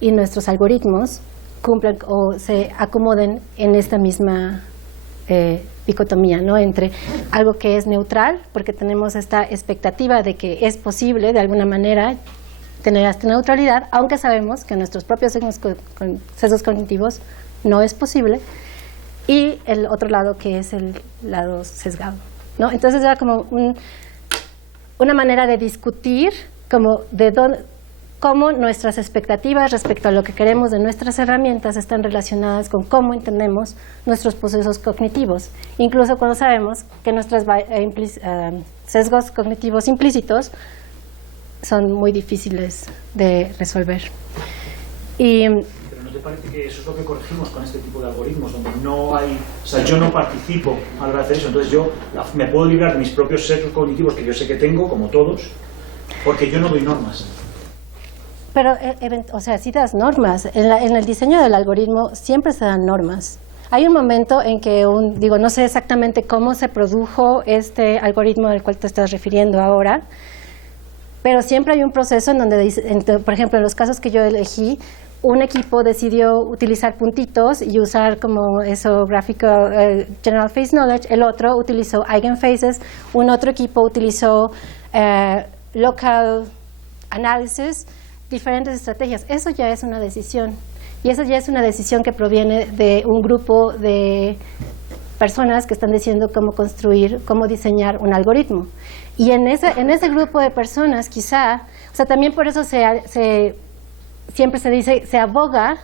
y nuestros algoritmos cumplan o se acomoden en esta misma dicotomía, ¿no? Entre algo que es neutral, porque tenemos esta expectativa de que es posible de alguna manera tener esta neutralidad, aunque sabemos que nuestros propios sesgos cognitivos no es posible, y el otro lado que es el lado sesgado, ¿no? Entonces era como una manera de discutir como cómo nuestras expectativas respecto a lo que queremos de nuestras herramientas están relacionadas con cómo entendemos nuestros procesos cognitivos, incluso cuando sabemos que nuestros sesgos cognitivos implícitos son muy difíciles de resolver. ¿Pero no te parece que eso es lo que corregimos con este tipo de algoritmos, donde no hay, o sea, yo no participo a la hora de hacer eso, entonces yo me puedo librar de mis propios sesgos cognitivos que yo sé que tengo, como todos, porque yo no doy normas? Pero, o sea, sí das normas. En el diseño del algoritmo siempre se dan normas. Hay un momento en que, no sé exactamente cómo se produjo este algoritmo al cual te estás refiriendo ahora, pero siempre hay un proceso en donde, por ejemplo, en los casos que yo elegí, un equipo decidió utilizar puntitos y usar como eso Graphical General Face Knowledge, el otro utilizó Eigenfaces, un otro equipo utilizó Local Analysis, diferentes estrategias. Eso ya es una decisión, y eso ya es una decisión que proviene de un grupo de personas que están diciendo cómo diseñar un algoritmo. Y en ese grupo de personas quizá, o sea, también por eso siempre se dice, se aboga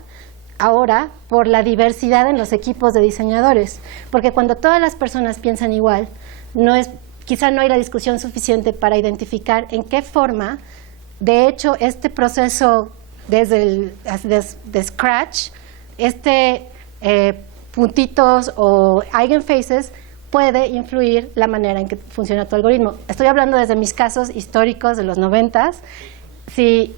ahora por la diversidad en los equipos de diseñadores, porque cuando todas las personas piensan igual, quizá no hay la discusión suficiente para identificar en qué forma, de hecho, este proceso desde de scratch, puntitos o eigenfaces puede influir la manera en que funciona tu algoritmo. Estoy hablando desde mis casos históricos de los 90s. Si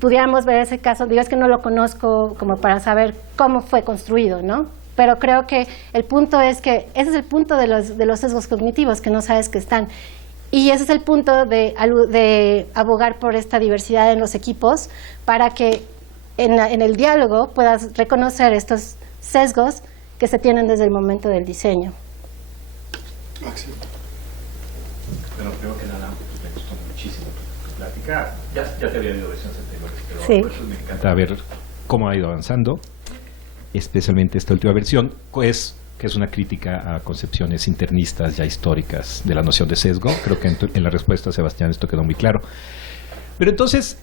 pudiéramos ver ese caso, digo, es que no lo conozco como para saber cómo fue construido, ¿no? Pero creo que el punto es que ese es el punto de los sesgos cognitivos, que no sabes que están. Y ese es el punto de abogar por esta diversidad en los equipos, para que en el diálogo puedas reconocer estos sesgos que se tienen desde el momento del diseño. Máximo. Bueno, primero que nada, me gustó muchísimo tu plática. Ya te había oído versiones anteriores, pero Sí. por eso me encanta ver cómo ha ido avanzando, especialmente esta última versión, que es una crítica a concepciones internistas ya históricas de la noción de sesgo. Creo que en la respuesta a Sebastián esto quedó muy claro. Pero entonces,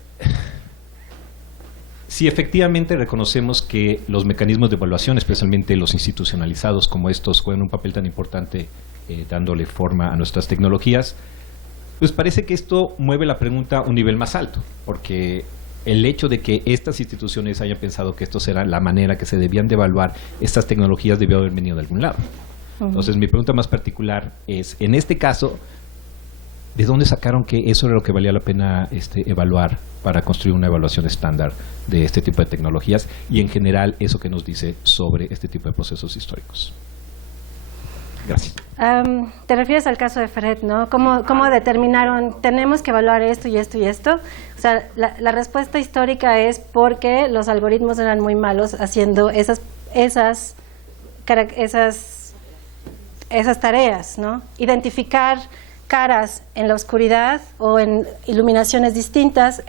si efectivamente reconocemos que los mecanismos de evaluación, especialmente los institucionalizados como estos, juegan un papel tan importante dándole forma a nuestras tecnologías, pues parece que esto mueve la pregunta a un nivel más alto, porque el hecho de que estas instituciones hayan pensado que esto será la manera que se debían de evaluar estas tecnologías debió haber venido de algún lado. Entonces, mi pregunta más particular es, en este caso, ¿de dónde sacaron que eso era lo que valía la pena evaluar para construir una evaluación estándar de este tipo de tecnologías, y en general eso que nos dice sobre este tipo de procesos históricos? Gracias. Te refieres al caso de Fred, ¿no? ¿Cómo determinaron, tenemos que evaluar esto y esto y esto? O sea, la respuesta histórica es porque los algoritmos eran muy malos haciendo esas tareas, ¿no? Identificar caras en la oscuridad o en iluminaciones distintas,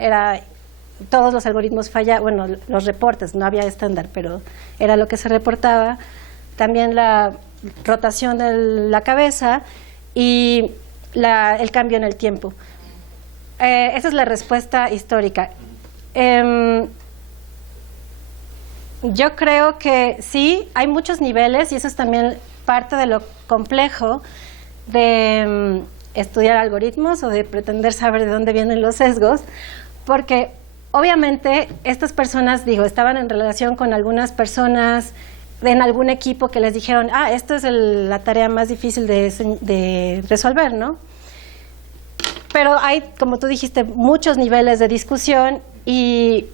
todos los algoritmos fallaban, bueno, los reportes, no había estándar, pero era lo que se reportaba. También la rotación de la cabeza y el cambio en el tiempo. Esa es la respuesta histórica. Yo creo que sí, hay muchos niveles, y eso es también parte de lo complejo de estudiar algoritmos o de pretender saber de dónde vienen los sesgos, porque obviamente estas personas, estaban en relación con algunas personas en algún equipo que les dijeron, esto es la tarea más difícil de resolver, ¿no? Pero hay, como tú dijiste, muchos niveles de discusión, y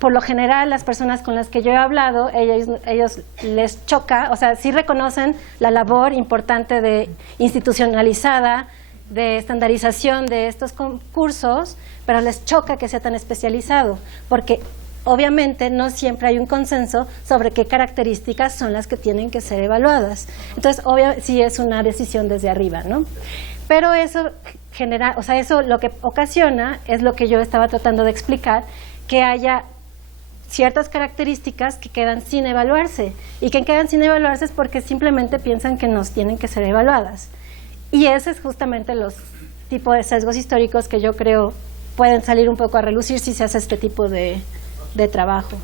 por lo general las personas con las que yo he hablado, ellos les choca, o sea, sí reconocen la labor importante institucionalizada de estandarización de estos cursos, pero les choca que sea tan especializado, porque obviamente no siempre hay un consenso sobre qué características son las que tienen que ser evaluadas. Entonces, sí es una decisión desde arriba, ¿no? Pero eso genera, o sea, eso lo que ocasiona es lo que yo estaba tratando de explicar, que haya ciertas características que quedan sin evaluarse, y que quedan sin evaluarse es porque simplemente piensan que no tienen que ser evaluadas. Y ese es justamente los tipos de sesgos históricos que yo creo pueden salir un poco a relucir si se hace este tipo de trabajo.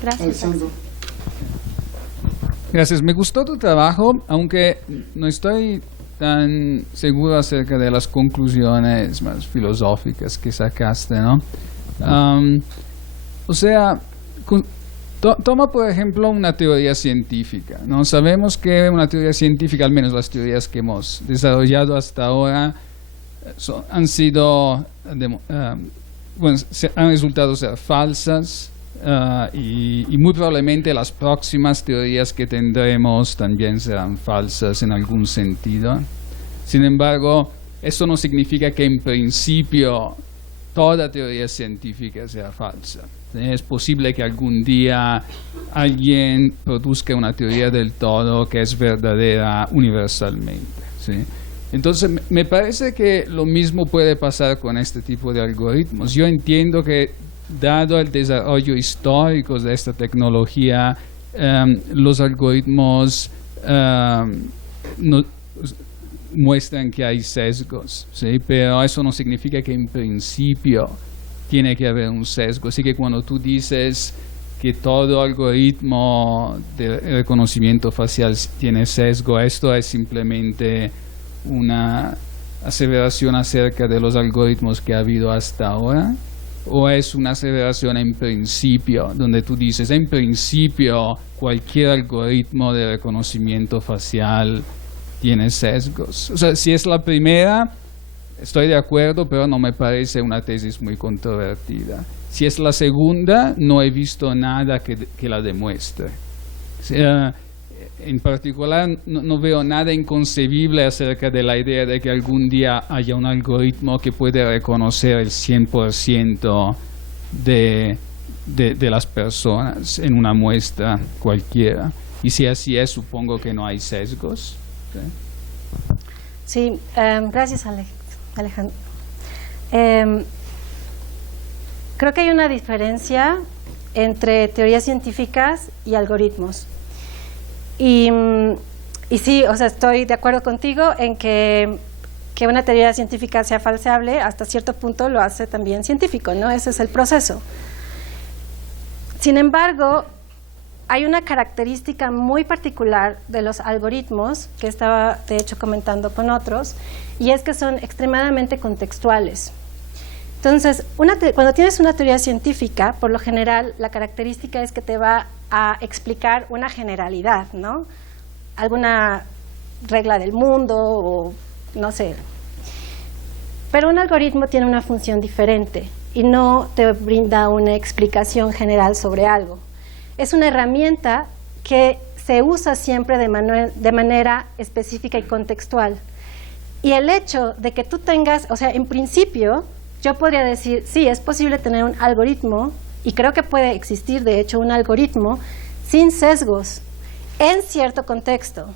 Gracias. Alessandro. Gracias. Me gustó tu trabajo, aunque no estoy tan seguro acerca de las conclusiones más filosóficas que sacaste, ¿no? O sea, toma por ejemplo una teoría científica, ¿no? Sabemos que una teoría científica, al menos las teorías que hemos desarrollado hasta ahora, han sido, han resultado ser falsas, y muy probablemente las próximas teorías que tendremos también serán falsas en algún sentido. Sin embargo, eso no significa que en principio toda teoría científica sea falsa. Es posible que algún día alguien produzca una teoría del todo que es verdadera universalmente, ¿sí? Entonces, me parece que lo mismo puede pasar con este tipo de algoritmos. Yo entiendo que, dado el desarrollo histórico de esta tecnología, los algoritmos muestran que hay sesgos, ¿sí? Pero eso no significa que en principio tiene que haber un sesgo. Así que cuando tú dices que todo algoritmo de reconocimiento facial tiene sesgo, esto es simplemente una aseveración acerca de los algoritmos que ha habido hasta ahora, o es una aseveración en principio, donde tú dices, en principio cualquier algoritmo de reconocimiento facial tiene sesgos. O sea, si es la primera, estoy de acuerdo, pero no me parece una tesis muy controvertida. Si es la segunda, no he visto nada que la demuestre. O sea, en particular, no veo nada inconcebible acerca de la idea de que algún día haya un algoritmo que puede reconocer el 100% de las personas en una muestra cualquiera. Y si así es, supongo que no hay sesgos. Sí, gracias Alejandro. Creo que hay una diferencia entre teorías científicas y algoritmos. Y sí, o sea, estoy de acuerdo contigo en que una teoría científica sea falseable, hasta cierto punto lo hace también científico, ¿no? Ese es el proceso. Sin embargo, hay una característica muy particular de los algoritmos, que estaba de hecho comentando con otros, y es que son extremadamente contextuales. Entonces, cuando tienes una teoría científica, por lo general, la característica es que te va a explicar una generalidad, ¿no? Alguna regla del mundo o no sé. Pero un algoritmo tiene una función diferente y no te brinda una explicación general sobre algo. Es una herramienta que se usa siempre de manera específica y contextual. Y el hecho de que tú tengas, o sea, en principio, yo podría decir, sí, es posible tener un algoritmo, y creo que puede existir, de hecho, un algoritmo sin sesgos, en cierto contexto,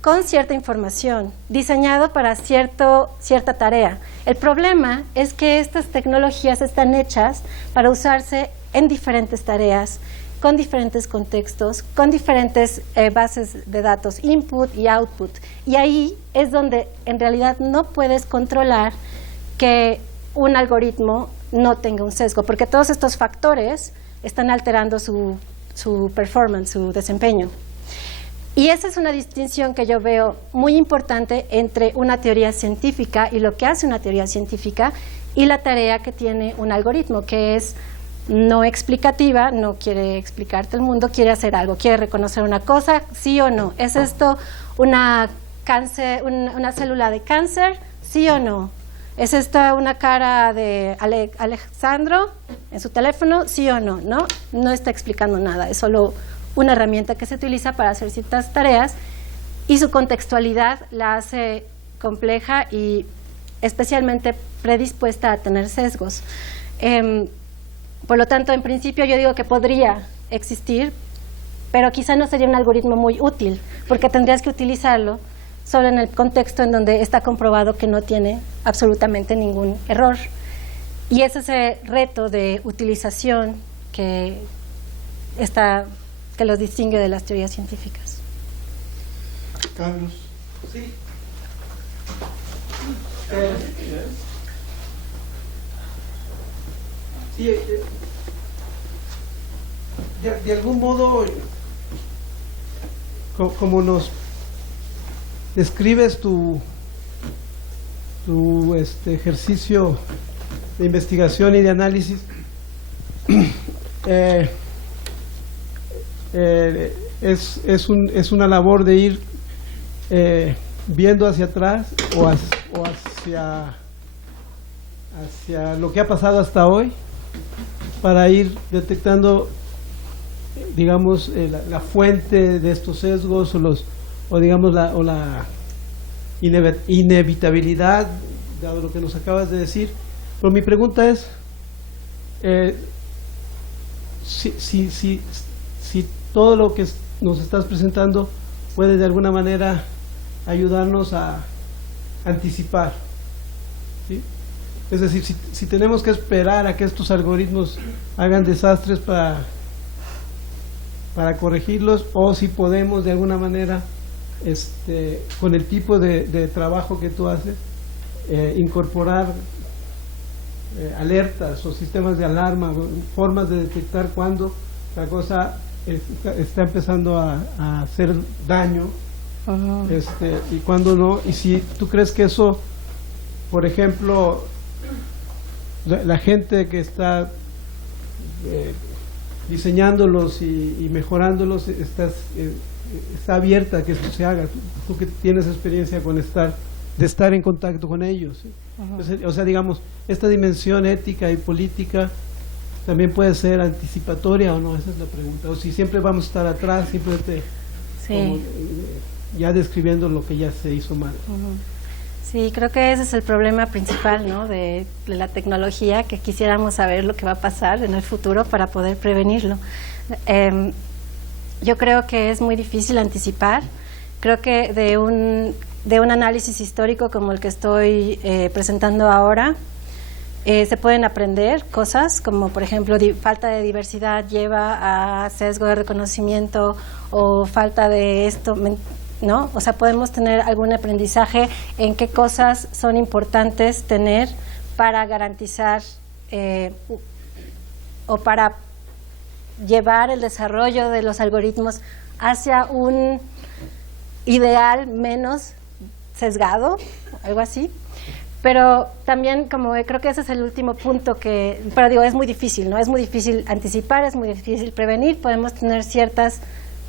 con cierta información, diseñado para cierta tarea. El problema es que estas tecnologías están hechas para usarse en diferentes tareas, con diferentes contextos, con diferentes bases de datos, input y output. Y ahí es donde en realidad no puedes controlar que un algoritmo no tenga un sesgo, porque todos estos factores están alterando su performance, su desempeño. Y esa es una distinción que yo veo muy importante entre una teoría científica y lo que hace una teoría científica y la tarea que tiene un algoritmo, que es no explicativa, no quiere explicarte el mundo, quiere hacer algo, quiere reconocer una cosa, sí o no. ¿Es esto una célula de cáncer? ¿Sí o no? ¿Es esta una cara de Alejandro en su teléfono? ¿Sí o no? No, no está explicando nada, es solo una herramienta que se utiliza para hacer ciertas tareas y su contextualidad la hace compleja y especialmente predispuesta a tener sesgos. Por lo tanto, en principio yo digo que podría existir, pero quizá no sería un algoritmo muy útil, porque tendrías que utilizarlo solo en el contexto en donde está comprobado que no tiene absolutamente ningún error. Y ese es el reto de utilización que los distingue de las teorías científicas. Carlos. Sí. De algún modo, como nos describes tu ejercicio de investigación y de análisis, es una labor de ir viendo hacia atrás o hacia lo que ha pasado hasta hoy, para ir detectando, digamos, la fuente de estos sesgos o digamos la inevitabilidad, dado lo que nos acabas de decir. Pero mi pregunta es, si todo lo que nos estás presentando puede de alguna manera ayudarnos a anticipar, ¿sí? Es decir, si tenemos que esperar a que estos algoritmos hagan desastres para corregirlos, o si podemos de alguna manera, con el tipo de trabajo que tú haces, incorporar alertas o sistemas de alarma, formas de detectar cuando la cosa está empezando a hacer daño, y cuando no. Y si tú crees que eso, por ejemplo, la gente que está diseñándolos y mejorándolos está abierta a que esto se haga. Tú que tienes experiencia de estar en contacto con ellos, ¿sí? Entonces, o sea, digamos, esta dimensión ética y política también puede ser anticipatoria, o no, esa es la pregunta. O si siempre vamos a estar atrás, simplemente como, ya describiendo lo que ya se hizo mal. Sí, creo que ese es el problema principal, ¿no?, de la tecnología, que quisiéramos saber lo que va a pasar en el futuro para poder prevenirlo. Yo creo que es muy difícil anticipar. Creo que de un análisis histórico como el que estoy presentando ahora, se pueden aprender cosas, como por ejemplo falta de diversidad lleva a sesgo de reconocimiento, o falta de esto, ¿no? O sea, podemos tener algún aprendizaje en qué cosas son importantes tener para garantizar o para llevar el desarrollo de los algoritmos hacia un ideal menos sesgado, algo así. Pero también, como creo que ese es el último punto pero digo, es muy difícil, ¿no? Es muy difícil anticipar, es muy difícil prevenir. Podemos tener ciertas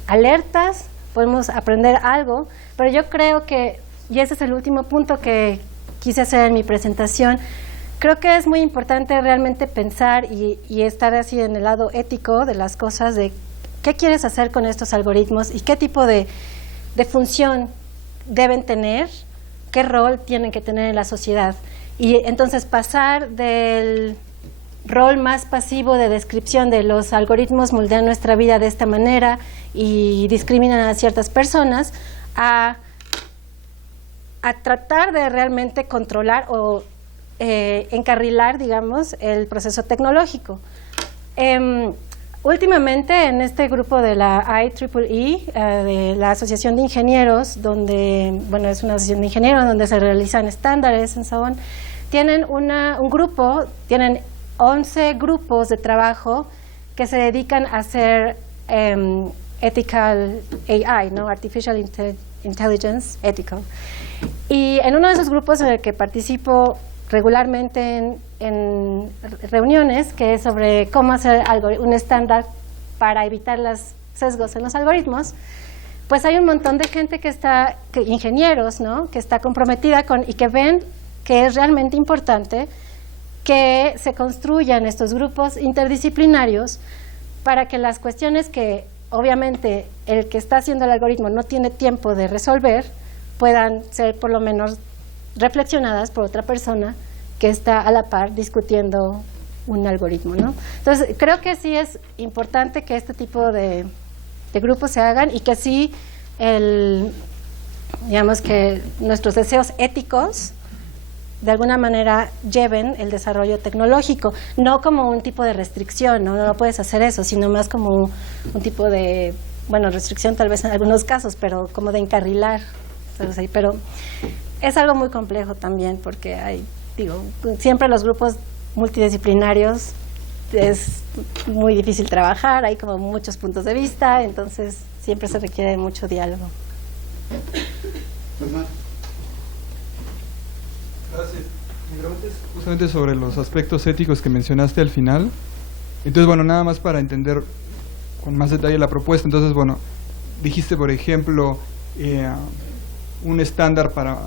alertas, podemos aprender algo, pero yo creo que, y ese es el último punto que quise hacer en mi presentación, creo que es muy importante realmente pensar y estar así en el lado ético de las cosas, de qué quieres hacer con estos algoritmos y qué tipo de función deben tener, qué rol tienen que tener en la sociedad. Y entonces pasar del rol más pasivo de descripción de los algoritmos moldean nuestra vida de esta manera y discriminan a ciertas personas, a tratar de realmente controlar o encarrilar, digamos, el proceso tecnológico. Últimamente en este grupo de la IEEE, de la Asociación de Ingenieros, donde, bueno, es una asociación de ingenieros donde se realizan estándares and so on, tienen un grupo, tienen 11 grupos de trabajo que se dedican a hacer ethical AI, ¿no? Artificial Intelligence Ethical. Y en uno de esos grupos en el que participo regularmente en reuniones, que es sobre cómo hacer un estándar para evitar los sesgos en los algoritmos, pues hay un montón de gente ingenieros, ¿no?, que está comprometida y que ven que es realmente importante que se construyan estos grupos interdisciplinarios para que las cuestiones que obviamente el que está haciendo el algoritmo no tiene tiempo de resolver puedan ser por lo menos reflexionadas por otra persona que está a la par discutiendo un algoritmo, ¿no? Entonces, creo que sí es importante que este tipo de grupos se hagan y que sí, digamos que nuestros deseos éticos de alguna manera lleven el desarrollo tecnológico, no como un tipo de restricción, no puedes hacer eso, sino más como un tipo de, bueno, restricción tal vez en algunos casos, pero como de encarrilar, ¿sabes? Pero es algo muy complejo también, porque hay, digo, siempre los grupos multidisciplinarios es muy difícil trabajar, hay como muchos puntos de vista, entonces siempre se requiere mucho diálogo. Gracias. Mi pregunta es justamente sobre los aspectos éticos que mencionaste al final. Entonces, bueno, nada más para entender con más detalle la propuesta. Entonces, bueno, dijiste, por ejemplo, un estándar para,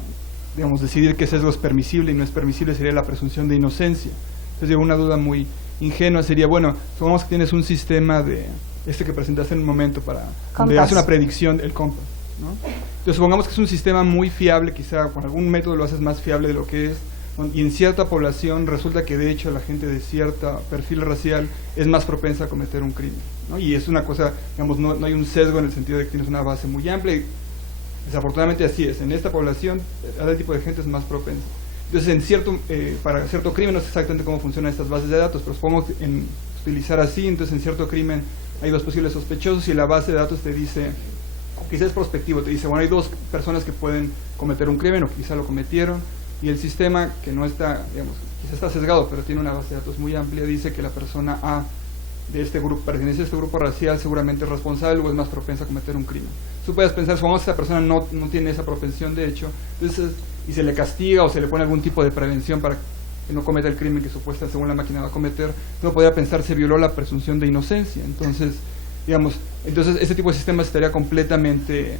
digamos, decidir qué sesgo es permisible y no es permisible sería la presunción de inocencia. Entonces, una duda muy ingenua sería, bueno, supongamos que tienes un sistema de que presentaste en un momento para donde hace una predicción, el COMPAS, ¿no? Entonces, supongamos que es un sistema muy fiable, quizá con algún método lo haces más fiable de lo que es, y en cierta población resulta que de hecho la gente de cierto perfil racial es más propensa a cometer un crimen, ¿no? Y es una cosa, digamos, no hay un sesgo en el sentido de que tienes una base muy amplia, y desafortunadamente así es, en esta población cada tipo de gente es más propensa. Entonces, para cierto crimen, no sé exactamente cómo funcionan estas bases de datos, pero supongo que en utilizar así, entonces en cierto crimen hay dos posibles sospechosos y la base de datos te dice, quizás es prospectivo, te dice, bueno, hay dos personas que pueden cometer un crimen o quizá lo cometieron, y el sistema, que no está, digamos, quizá está sesgado, pero tiene una base de datos muy amplia, dice que la persona A de este grupo, pertenece a este grupo racial, seguramente es responsable o es más propensa a cometer un crimen. Tú puedes pensar, supongamos que esa persona no tiene esa propensión de hecho, entonces, y se le castiga o se le pone algún tipo de prevención para que no cometa el crimen que supuestamente según la máquina va a cometer, uno podría pensar se violó la presunción de inocencia. Entonces, digamos, ese tipo de sistemas estaría completamente,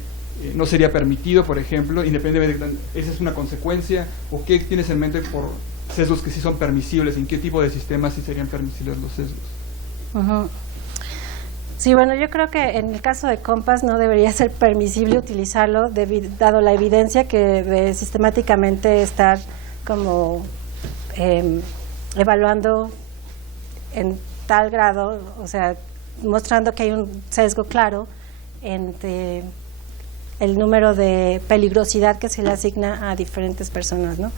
no sería permitido, por ejemplo, independientemente de esa es una consecuencia, o qué tienes en mente por sesgos que sí son permisibles, en qué tipo de sistemas sí serían permisibles los sesgos. Uh-huh. Sí, bueno, yo creo que en el caso de COMPAS no debería ser permisible utilizarlo, dado la evidencia que de sistemáticamente estar como evaluando en tal grado, o sea, mostrando que hay un sesgo claro entre el número de peligrosidad que se le asigna a diferentes personas, ¿no?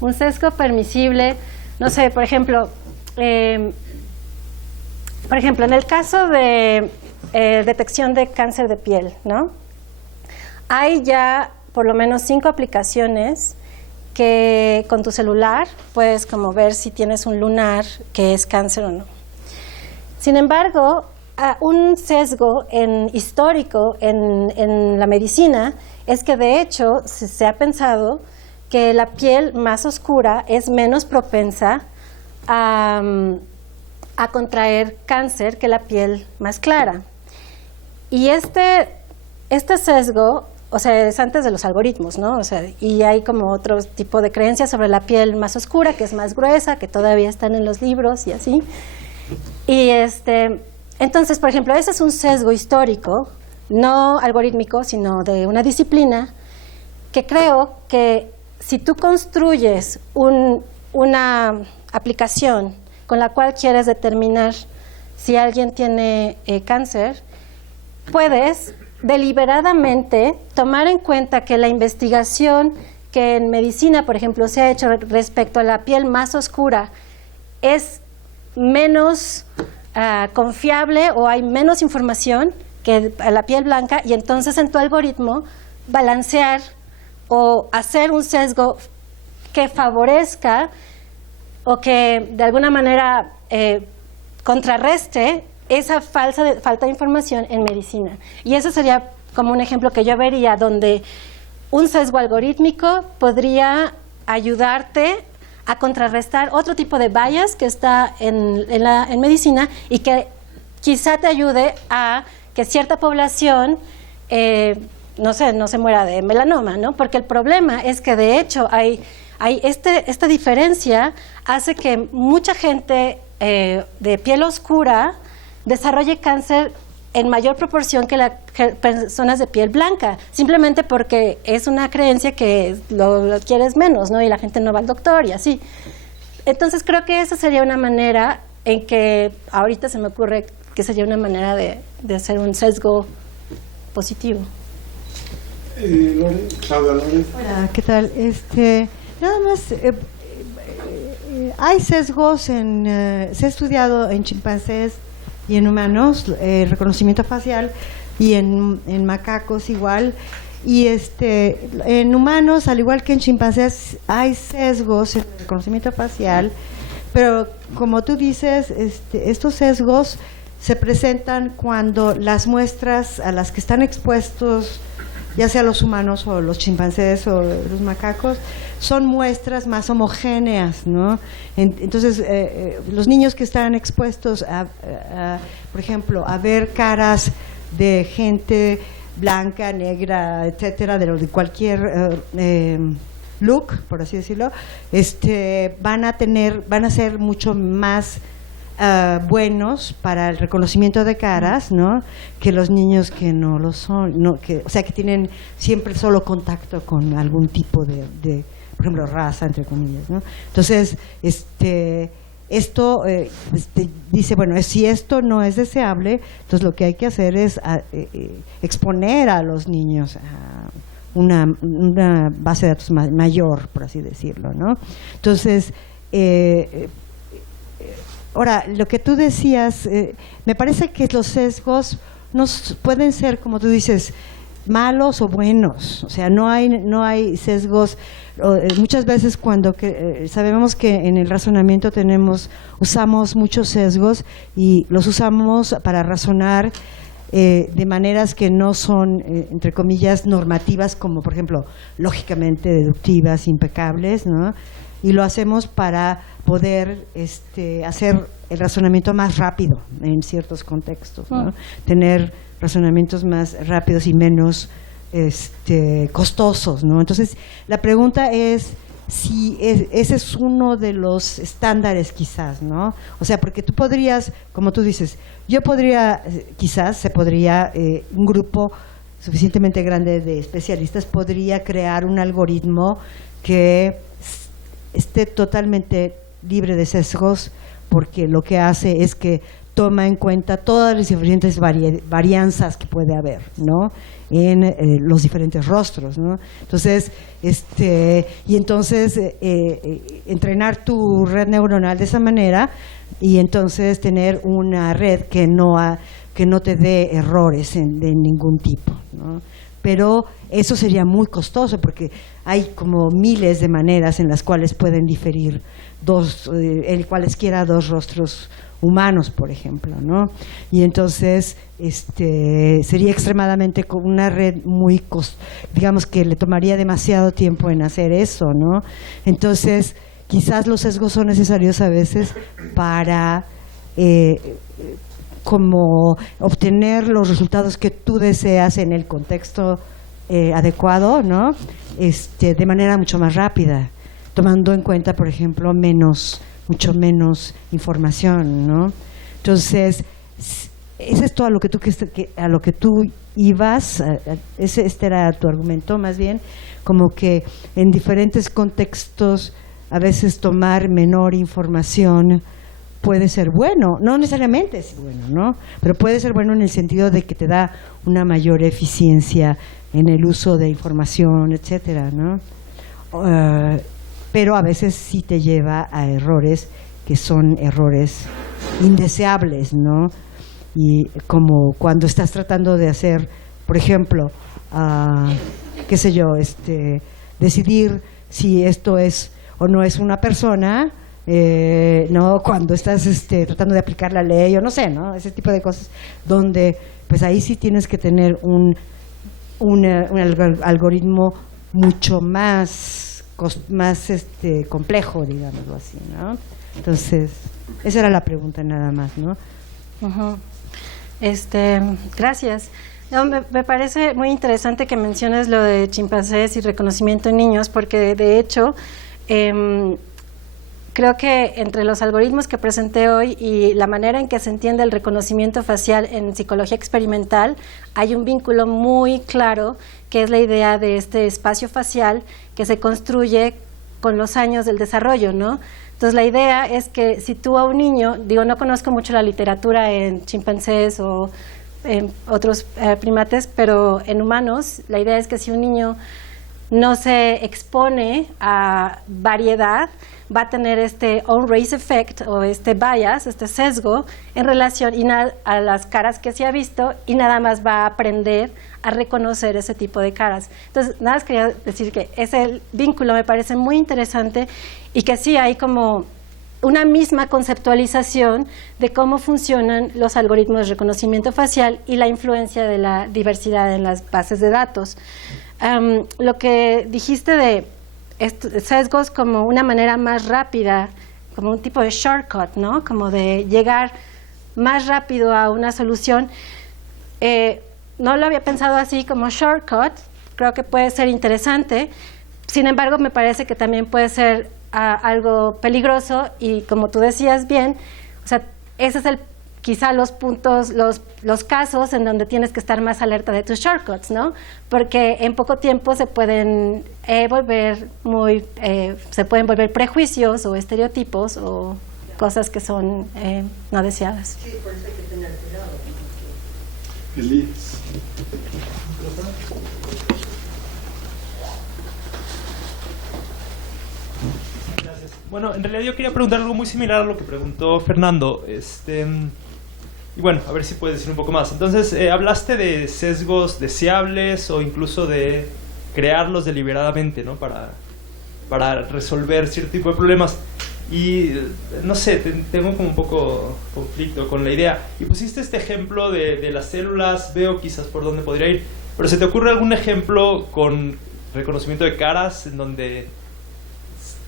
Un sesgo permisible, no sé, por ejemplo, en el caso de detección de cáncer de piel, ¿no? Hay ya por lo menos 5 aplicaciones que con tu celular puedes como ver si tienes un lunar que es cáncer o no. Sin embargo, un sesgo histórico en la medicina es que de hecho se ha pensado que la piel más oscura es menos propensa a contraer cáncer que la piel más clara. Y este sesgo, o sea, es antes de los algoritmos, ¿no? O sea, y hay como otro tipo de creencias sobre la piel más oscura, que es más gruesa, que todavía están en los libros y así. Y entonces, por ejemplo, ese es un sesgo histórico, no algorítmico, sino de una disciplina, que creo que si tú construyes una aplicación con la cual quieres determinar si alguien tiene cáncer, puedes deliberadamente tomar en cuenta que la investigación que en medicina, por ejemplo, se ha hecho respecto a la piel más oscura es menos confiable o hay menos información que a la piel blanca, y entonces en tu algoritmo balancear o hacer un sesgo que favorezca o que de alguna manera contrarreste esa falta de información en medicina. Y eso sería como un ejemplo que yo vería donde un sesgo algorítmico podría ayudarte a contrarrestar otro tipo de bias que está en medicina y que quizá te ayude a que cierta población no se muera de melanoma, ¿no? Porque el problema es que de hecho esta diferencia hace que mucha gente de piel oscura desarrolle cáncer en mayor proporción que las personas de piel blanca, simplemente porque es una creencia que lo quieres menos, ¿no? Y la gente no va al doctor y así. Entonces creo que esa sería una manera en que ahorita se me ocurre que sería una manera de hacer un sesgo positivo. Claudia Lore. Hola, ¿qué tal? Nada más, hay sesgos se ha estudiado en chimpancés y en humanos, el reconocimiento facial, y en macacos igual, y en humanos, al igual que en chimpancés, hay sesgos en el reconocimiento facial, pero como tú dices, estos sesgos se presentan cuando las muestras a las que están expuestos, ya sea los humanos o los chimpancés o los macacos, son muestras más homogéneas, ¿no? Entonces, los niños que están expuestos por ejemplo, a ver caras de gente blanca, negra, etcétera, de cualquier look, por así decirlo, van a ser mucho más buenos para el reconocimiento de caras, ¿no? Que los niños que no lo son, o sea, que tienen siempre solo contacto con algún tipo de por ejemplo, raza, entre comillas, ¿no? Entonces, esto dice, bueno, si esto no es deseable, entonces lo que hay que hacer es exponer a los niños a una base de datos mayor, por así decirlo, ¿no? Entonces, ahora, lo que tú decías, me parece que los sesgos no pueden ser, como tú dices, malos o buenos. O sea, no hay sesgos. Muchas veces cuando sabemos que en el razonamiento usamos muchos sesgos y los usamos para razonar de maneras que no son, entre comillas, normativas, como por ejemplo, lógicamente deductivas, impecables, ¿no? Y lo hacemos para poder hacer el razonamiento más rápido en ciertos contextos, ¿no? Tener razonamientos más rápidos y menos costosos, ¿no? Entonces, la pregunta es si ese es uno de los estándares quizás, ¿no? O sea, porque tú podrías, como tú dices, quizás un grupo suficientemente grande de especialistas podría crear un algoritmo que esté totalmente libre de sesgos, porque lo que hace es que toma en cuenta todas las diferentes varianzas que puede haber, ¿no? En los diferentes rostros, ¿no? Entonces, entrenar tu red neuronal de esa manera y entonces tener una red que no te dé errores de ningún tipo, ¿no? Pero eso sería muy costoso porque hay como miles de maneras en las cuales pueden diferir cualesquiera dos rostros humanos, por ejemplo, ¿no? Y entonces sería extremadamente con una red digamos que le tomaría demasiado tiempo en hacer eso, ¿no? Entonces, quizás los sesgos son necesarios a veces para como obtener los resultados que tú deseas en el contexto adecuado, ¿no? De manera mucho más rápida, tomando en cuenta, por ejemplo, mucho menos información, ¿no? Entonces, ¿es esto a lo que tú ibas? Este era tu argumento, más bien, como que en diferentes contextos a veces tomar menor información puede ser bueno, no necesariamente es bueno, ¿no? Pero puede ser bueno en el sentido de que te da una mayor eficiencia en el uso de información, etcétera, ¿no? Pero a veces sí te lleva a errores que son errores indeseables, ¿no? Y como cuando estás tratando de hacer, por ejemplo, qué sé yo, decidir si esto es o no es una persona, ¿no? Cuando estás tratando de aplicar la ley o no sé, ¿no? Ese tipo de cosas donde pues ahí sí tienes que tener un algoritmo mucho más complejo, digámoslo así, ¿no? Entonces, esa era la pregunta nada más, ¿no? Uh-huh. Gracias. No, me parece muy interesante que menciones lo de chimpancés y reconocimiento en niños, porque de hecho creo que entre los algoritmos que presenté hoy y la manera en que se entiende el reconocimiento facial en psicología experimental, hay un vínculo muy claro, que es la idea de este espacio facial que se construye con los años del desarrollo, ¿no? Entonces la idea es que si tú a un niño, digo, no conozco mucho la literatura en chimpancés o en otros primates, pero en humanos, la idea es que si un niño no se expone a variedad, va a tener este own race effect o este bias, este sesgo en relación a las caras que se ha visto, y nada más va a aprender a reconocer ese tipo de caras. Entonces, nada más quería decir que ese vínculo me parece muy interesante y que sí hay como una misma conceptualización de cómo funcionan los algoritmos de reconocimiento facial y la influencia de la diversidad en las bases de datos. Lo que dijiste de sesgos como una manera más rápida, como un tipo de shortcut, ¿no? Como de llegar más rápido a una solución. No lo había pensado así como shortcut, creo que puede ser interesante, sin embargo me parece que también puede ser algo peligroso y como tú decías bien, o sea, ese es quizá los puntos, los casos en donde tienes que estar más alerta de tus shortcuts, ¿no? Porque en poco tiempo se pueden volver prejuicios o estereotipos o cosas que son no deseadas. Sí, por eso hay que tener cuidado. Elías. Gracias. Bueno, en realidad yo quería preguntar algo muy similar a lo que preguntó Fernando. Y bueno, a ver si puedes decir un poco más. Entonces, hablaste de sesgos deseables o incluso de crearlos deliberadamente, ¿no? Para resolver cierto tipo de problemas. Y no sé, tengo como un poco conflicto con la idea. Y pusiste este ejemplo de las células, veo quizás por dónde podría ir. Pero ¿se te ocurre algún ejemplo con reconocimiento de caras en donde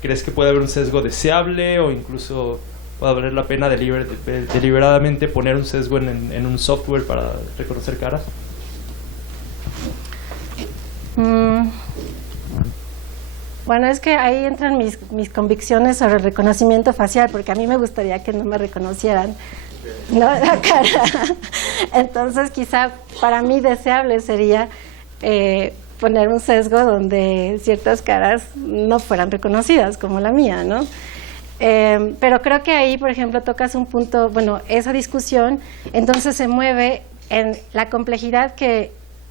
crees que puede haber un sesgo deseable o incluso pueda valer la pena deliberadamente poner un sesgo en un software para reconocer caras? Bueno, es que ahí entran mis convicciones sobre el reconocimiento facial, porque a mí me gustaría que no me reconocieran, ¿no? La cara. Entonces, quizá para mí deseable sería poner un sesgo donde ciertas caras no fueran reconocidas, como la mía, ¿no? Pero creo que ahí, por ejemplo, tocas un punto, bueno, esa discusión entonces se mueve en la complejidad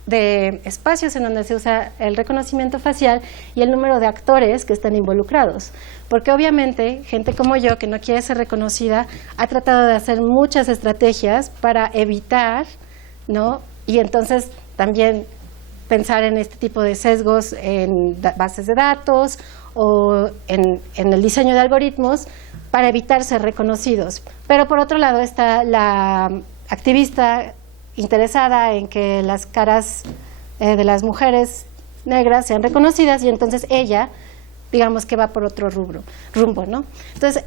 de espacios en donde se usa el reconocimiento facial y el número de actores que están involucrados. Porque obviamente, gente como yo, que no quiere ser reconocida, ha tratado de hacer muchas estrategias para evitar, ¿no? Y entonces también pensar en este tipo de sesgos en bases de datos o en el diseño de algoritmos para evitar ser reconocidos. Pero por otro lado está la activista interesada en que las caras de las mujeres negras sean reconocidas y entonces ella, digamos que va por otro rumbo, ¿no? Entonces,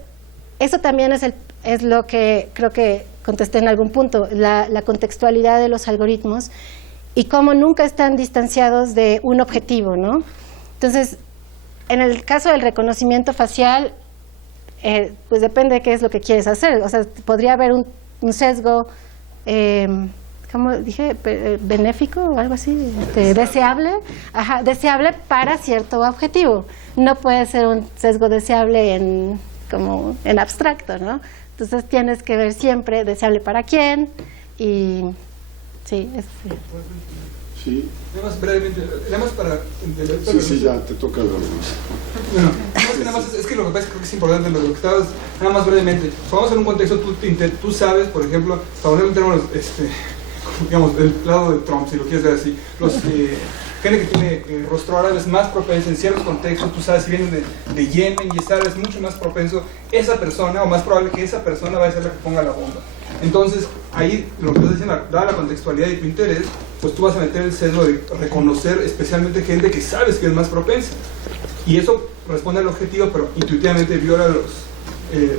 eso también es lo que creo que contesté en algún punto, la contextualidad de los algoritmos y cómo nunca están distanciados de un objetivo, ¿no? Entonces, en el caso del reconocimiento facial, pues depende de qué es lo que quieres hacer. O sea, podría haber un sesgo, ¿cómo dije? Benéfico o algo así, deseable. Ajá, deseable para cierto objetivo. No puede ser un sesgo deseable como en abstracto, ¿no? Entonces tienes que ver siempre deseable para quién y sí. Sí. Nada más brevemente, nada más para entender. Sí, ya te toca hablar más. Bueno, es que lo que pasa es que creo que es importante lo que estabas, nada más brevemente. Vamos en un contexto, tú sabes, por ejemplo, para poner un término, digamos, del lado de Trump, si lo quieres ver así, gente que tiene rostro árabe es más propenso en ciertos contextos, tú sabes, si vienen de Yemen y es árabe, es mucho más propenso esa persona, o más probable que esa persona vaya a ser la que ponga la bomba. Entonces, ahí lo que estás diciendo, dada la contextualidad y tu interés, pues tú vas a meter el sesgo de reconocer especialmente gente que sabes que es más propensa. Y eso responde al objetivo, pero intuitivamente viola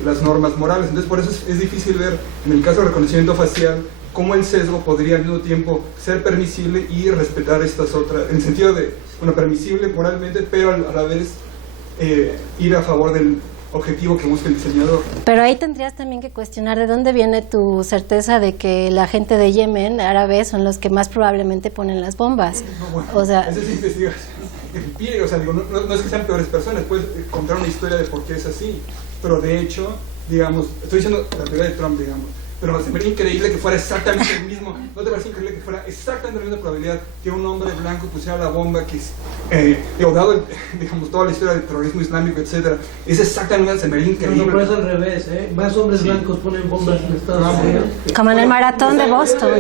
las normas morales. Entonces, por eso es difícil ver, en el caso del reconocimiento facial, cómo el sesgo podría al mismo tiempo ser permisible y respetar estas otras, en el sentido de, bueno, permisible moralmente, pero a la vez ir a favor del objetivo que busca el diseñador. Pero ahí tendrías también que cuestionar de dónde viene tu certeza de que la gente de Yemen, árabes, son los que más probablemente ponen las bombas. No, bueno, O sea, esa es investigación empírica, o sea, digo, no es que sean peores personas, puedes contar una historia de por qué es así, pero de hecho, digamos, estoy diciendo la teoría de Trump, digamos, pero se me haría increíble que fuera exactamente el mismo, ¿no te parece increíble que fuera exactamente la misma probabilidad que un hombre blanco pusiera la bomba que digo, dado digamos, toda la historia del terrorismo islámico, etcétera, es exactamente, se me haría increíble. No, pero es al revés, ¿eh? Más hombres blancos ponen bombas en Estados Unidos. como en el maratón de Boston.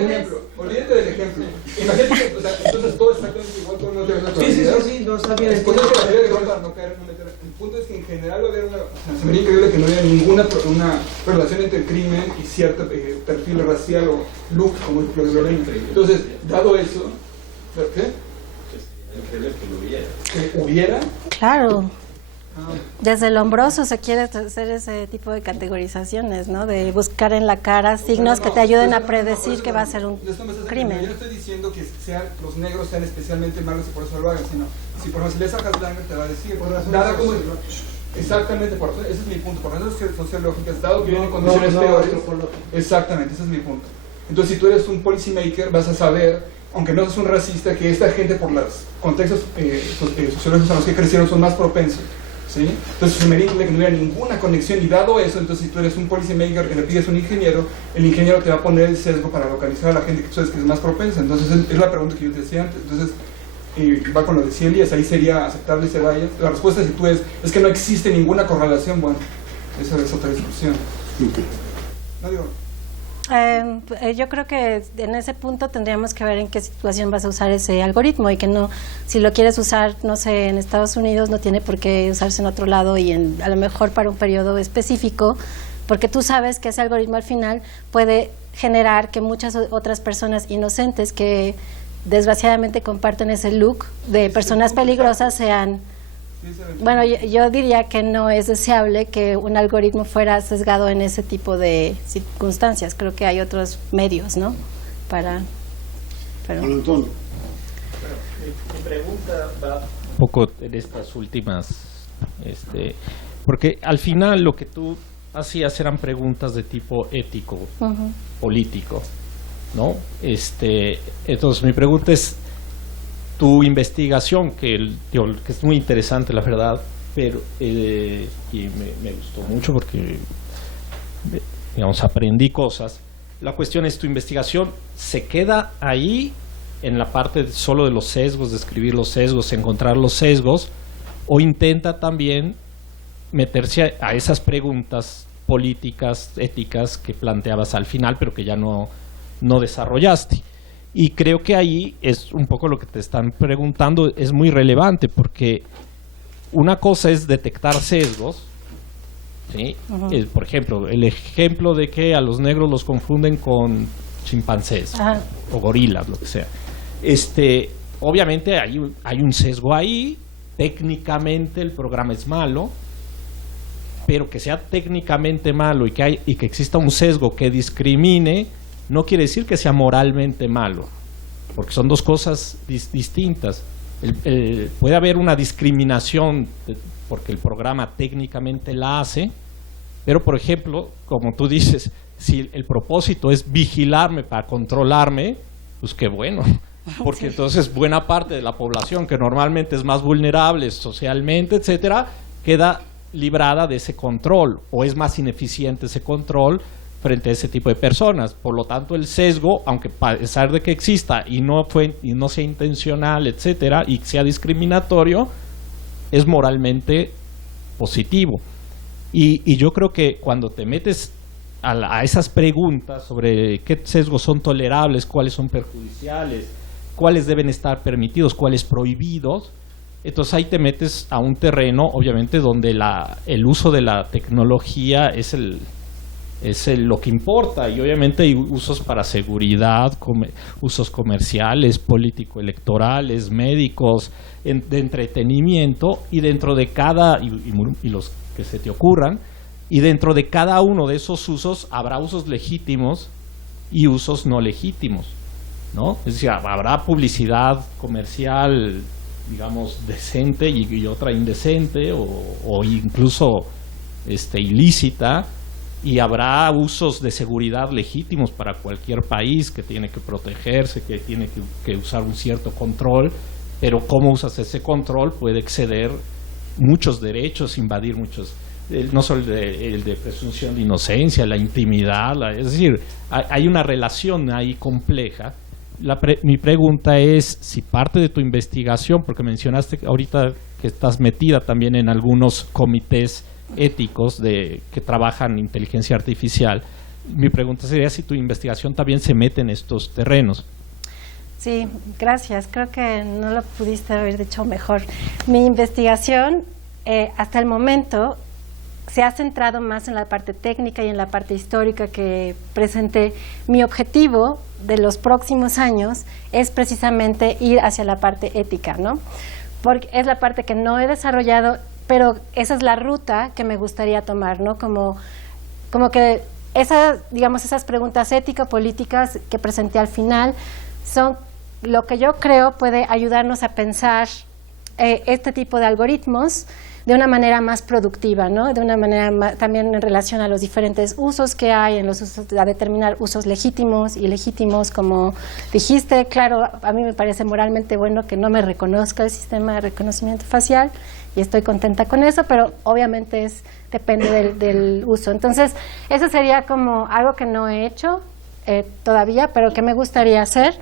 Olvídate del ejemplo. Imagínate que, o sea, entonces todo es exactamente igual, todo no tiene una probabilidad. Sí, no sabía. El punto es que la teoría de Trump, para no caer en una meter, el punto es que en general va a haber una, o sea, se me haría increíble que no haya ninguna una relación entre el crimen y cierto perfil racial o look, como lo de Lorena. Entonces, dado eso, ¿qué? Increíble que lo hubiera. Que hubiera. Claro. Desde el hombroso se quiere hacer ese tipo de categorizaciones, ¿no? De buscar en la cara signos que te ayuden a predecir que va a ser un crimen. Yo no estoy diciendo que los negros sean especialmente malos y por eso lo hagan, sino si por ejemplo si lees a Haslanger te va a decir, nada como exactamente, por eso, ese es mi punto, por razones sociológicas, dado que vienen condiciones peores, exactamente, ese es mi punto. Entonces si tú eres un policy maker vas a saber, aunque no seas un racista, que esta gente por los contextos sociológicos en los que crecieron son más propensos. ¿Sí? Entonces se me dice que no hubiera ninguna conexión y dado eso, entonces si tú eres un policy maker que le pides a un ingeniero, el ingeniero te va a poner el sesgo para localizar a la gente que tú sabes que es más propensa. Entonces es la pregunta que yo te decía antes. Entonces va con lo de Elías, ahí sería aceptable ese bias. La respuesta si tú es que no existe ninguna correlación, bueno, esa es otra discusión. No digo. Yo creo que en ese punto tendríamos que ver en qué situación vas a usar ese algoritmo y que no, si lo quieres usar, no sé, en Estados Unidos no tiene por qué usarse en otro lado y a lo mejor para un periodo específico, porque tú sabes que ese algoritmo al final puede generar que muchas otras personas inocentes que desgraciadamente comparten ese look de personas peligrosas sean... Bueno, yo diría que no es deseable que un algoritmo fuera sesgado en ese tipo de circunstancias. Creo que hay otros medios, ¿no? Para... Pero... Juan Antonio. Mi pregunta va un poco en estas últimas, porque al final lo que tú hacías eran preguntas de tipo ético, político, ¿no? Entonces mi pregunta es, tu investigación, que es muy interesante la verdad, pero y me gustó mucho porque digamos aprendí cosas. La cuestión es, tu investigación se queda ahí en la parte solo de los sesgos, describir los sesgos, encontrar los sesgos, o intenta también meterse a esas preguntas políticas, éticas que planteabas al final, pero que ya no desarrollaste. Y creo que ahí es un poco lo que te están preguntando, es muy relevante, porque una cosa es detectar sesgos, ¿sí? Por ejemplo, el ejemplo de que a los negros los confunden con chimpancés o gorilas, lo que sea. Obviamente hay un sesgo ahí, técnicamente el programa es malo, pero que sea técnicamente malo y que exista un sesgo que discrimine, no quiere decir que sea moralmente malo, porque son dos cosas distintas. Puede haber una discriminación porque el programa técnicamente la hace, pero por ejemplo, como tú dices, si el propósito es vigilarme para controlarme, pues qué bueno, porque entonces buena parte de la población que normalmente es más vulnerable socialmente, etcétera, queda librada de ese control, o es más ineficiente ese control frente a ese tipo de personas. Por lo tanto, el sesgo, aunque a pesar de que exista y no sea intencional, etcétera, y sea discriminatorio, es moralmente positivo. Y yo creo que cuando te metes a esas preguntas sobre qué sesgos son tolerables, cuáles son perjudiciales, cuáles deben estar permitidos, cuáles prohibidos, entonces ahí te metes a un terreno, obviamente, donde el uso de la tecnología es lo que importa, y obviamente hay usos para seguridad, usos comerciales, político-electorales, médicos, de entretenimiento, y dentro de cada, y los que se te ocurran, y dentro de cada uno de esos usos habrá usos legítimos y usos no legítimos, ¿no? Es decir, habrá publicidad comercial, digamos, decente y otra indecente, o incluso ilícita, y habrá usos de seguridad legítimos para cualquier país que tiene que protegerse, que tiene que usar un cierto control, pero cómo usas ese control puede exceder muchos derechos, invadir muchos, no solo el de presunción de inocencia, la intimidad, es decir, hay una relación ahí compleja. Mi pregunta es si parte de tu investigación, porque mencionaste ahorita que estás metida también en algunos comités éticos que trabajan inteligencia artificial, mi pregunta sería si tu investigación también se mete en estos terrenos. Sí, gracias. Creo que no lo pudiste haber dicho mejor. Mi investigación hasta el momento se ha centrado más en la parte técnica y en la parte histórica que presenté. Mi objetivo de los próximos años es precisamente ir hacia la parte ética, ¿no? Porque es la parte que no he desarrollado, pero esa es la ruta que me gustaría tomar, ¿no? Como que esas preguntas ético-políticas que presenté al final son lo que yo creo puede ayudarnos a pensar este tipo de algoritmos de una manera más productiva, ¿no? De una manera también en relación a los diferentes usos que hay, a determinar usos legítimos y ilegítimos, como dijiste. Claro, a mí me parece moralmente bueno que no me reconozca el sistema de reconocimiento facial y estoy contenta con eso, pero obviamente depende del uso. Entonces, eso sería como algo que no he hecho todavía, pero que me gustaría hacer.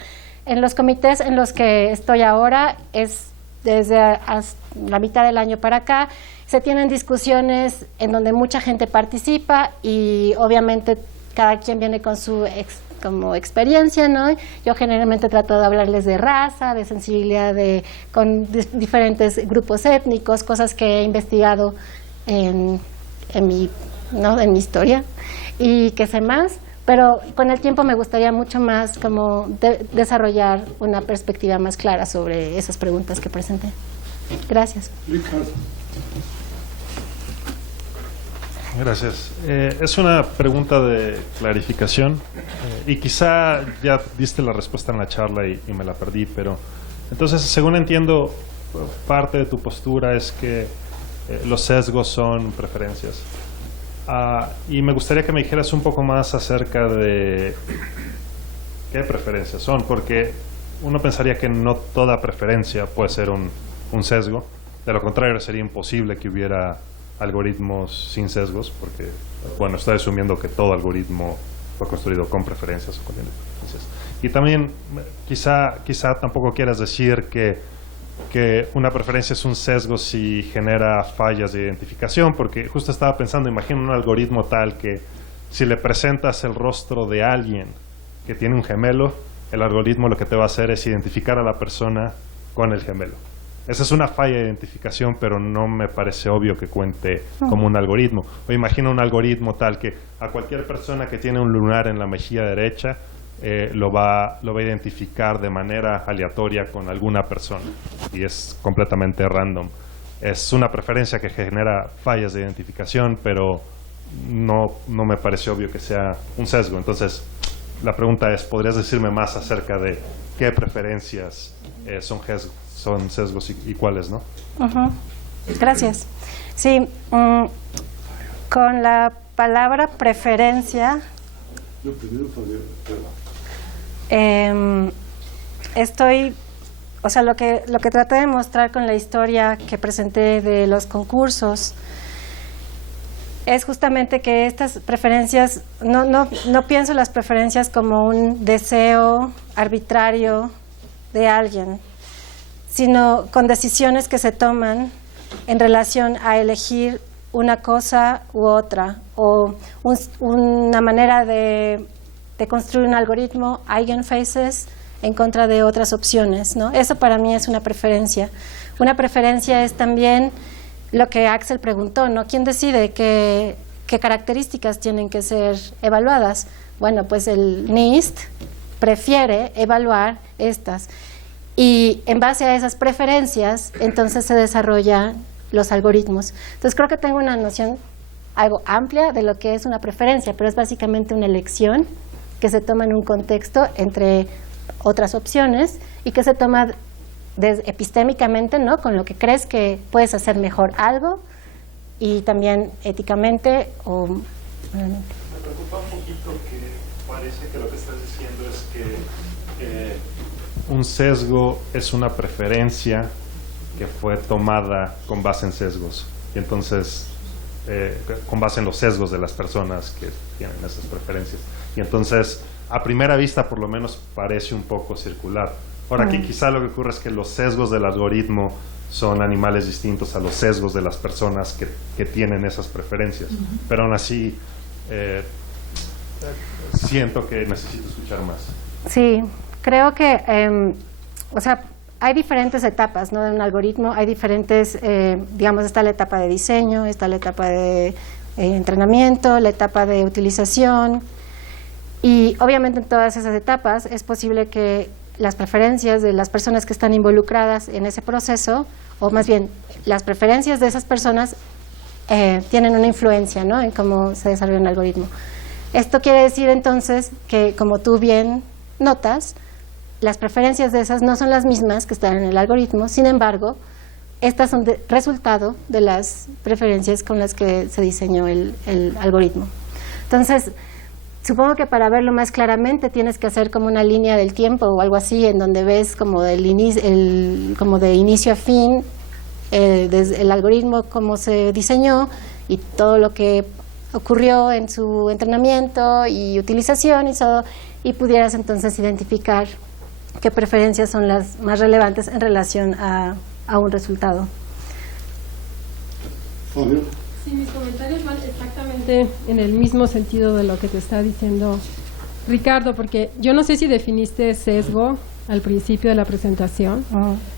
En los comités en los que estoy ahora desde la mitad del año para acá, se tienen discusiones en donde mucha gente participa y obviamente cada quien viene con su como experiencia, ¿no? Yo generalmente trato de hablarles de raza, de sensibilidad con diferentes grupos étnicos, cosas que he investigado en mi historia y que sé más. Pero con el tiempo me gustaría mucho más como desarrollar una perspectiva más clara sobre esas preguntas que presenté. Gracias. Gracias. Es una pregunta de clarificación y quizá ya diste la respuesta en la charla y me la perdí, pero entonces, según entiendo, parte de tu postura es que los sesgos son preferencias. Y me gustaría que me dijeras un poco más acerca de qué preferencias son, porque uno pensaría que no toda preferencia puede ser un sesgo. De lo contrario, sería imposible que hubiera algoritmos sin sesgos, porque, bueno, estoy asumiendo que todo algoritmo fue construido con preferencias o con preferencias. Y también, quizá tampoco quieras decir que una preferencia es un sesgo si genera fallas de identificación, porque justo estaba pensando, imagina un algoritmo tal que si le presentas el rostro de alguien que tiene un gemelo, el algoritmo lo que te va a hacer es identificar a la persona con el gemelo. Esa es una falla de identificación, pero no me parece obvio que cuente como un algoritmo. O imagina un algoritmo tal que a cualquier persona que tiene un lunar en la mejilla derecha lo va a identificar de manera aleatoria con alguna persona y es completamente random. Es una preferencia que genera fallas de identificación, pero no me parece obvio que sea un sesgo. Entonces, la pregunta es, ¿podrías decirme más acerca de qué preferencias son sesgos y cuáles no? Gracias. Sí, con la palabra preferencia lo que traté de mostrar con la historia que presenté de los concursos es justamente que estas preferencias, no pienso las preferencias como un deseo arbitrario de alguien, sino con decisiones que se toman en relación a elegir una cosa u otra, o una manera de construir un algoritmo, eigenfaces, en contra de otras opciones, ¿no? Eso para mí es una preferencia. Una preferencia es también lo que Axel preguntó, ¿no? ¿Quién decide qué características tienen que ser evaluadas? Bueno, pues el NIST prefiere evaluar estas. Y en base a esas preferencias, entonces se desarrollan los algoritmos. Entonces creo que tengo una noción algo amplia de lo que es una preferencia, pero es básicamente una elección que se toma en un contexto entre otras opciones y que se toma epistémicamente, ¿no? Con lo que crees que puedes hacer mejor algo y también éticamente o moralmente. Me preocupa un poquito que parece que lo que estás diciendo es que un sesgo es una preferencia que fue tomada con base en sesgos, y entonces con base en los sesgos de las personas que tienen esas preferencias, y entonces a primera vista por lo menos parece un poco circular. Ahora aquí quizá lo que ocurre es que los sesgos del algoritmo son animales distintos a los sesgos de las personas que tienen esas preferencias, pero aún así siento que necesito escuchar más. Sí, creo que, o sea, hay diferentes etapas, ¿no? En un algoritmo hay diferentes, digamos, está la etapa de diseño, está la etapa de entrenamiento, la etapa de utilización, y obviamente en todas esas etapas es posible que las preferencias de las personas que están involucradas en ese proceso, o más bien las preferencias de esas personas tienen una influencia, ¿no? En cómo se desarrolla un algoritmo. Esto quiere decir entonces que, como tú bien notas, las preferencias de esas no son las mismas que están en el algoritmo, sin embargo, estas son resultado de las preferencias con las que se diseñó el algoritmo. Entonces, supongo que para verlo más claramente tienes que hacer como una línea del tiempo o algo así, en donde ves como, como de inicio a fin desde el algoritmo, cómo se diseñó y todo lo que ocurrió en su entrenamiento y utilización y pudieras entonces identificar qué preferencias son las más relevantes en relación a un resultado. Fabio. Sí, mis comentarios van exactamente en el mismo sentido de lo que te está diciendo Ricardo, porque yo no sé si definiste sesgo al principio de la presentación,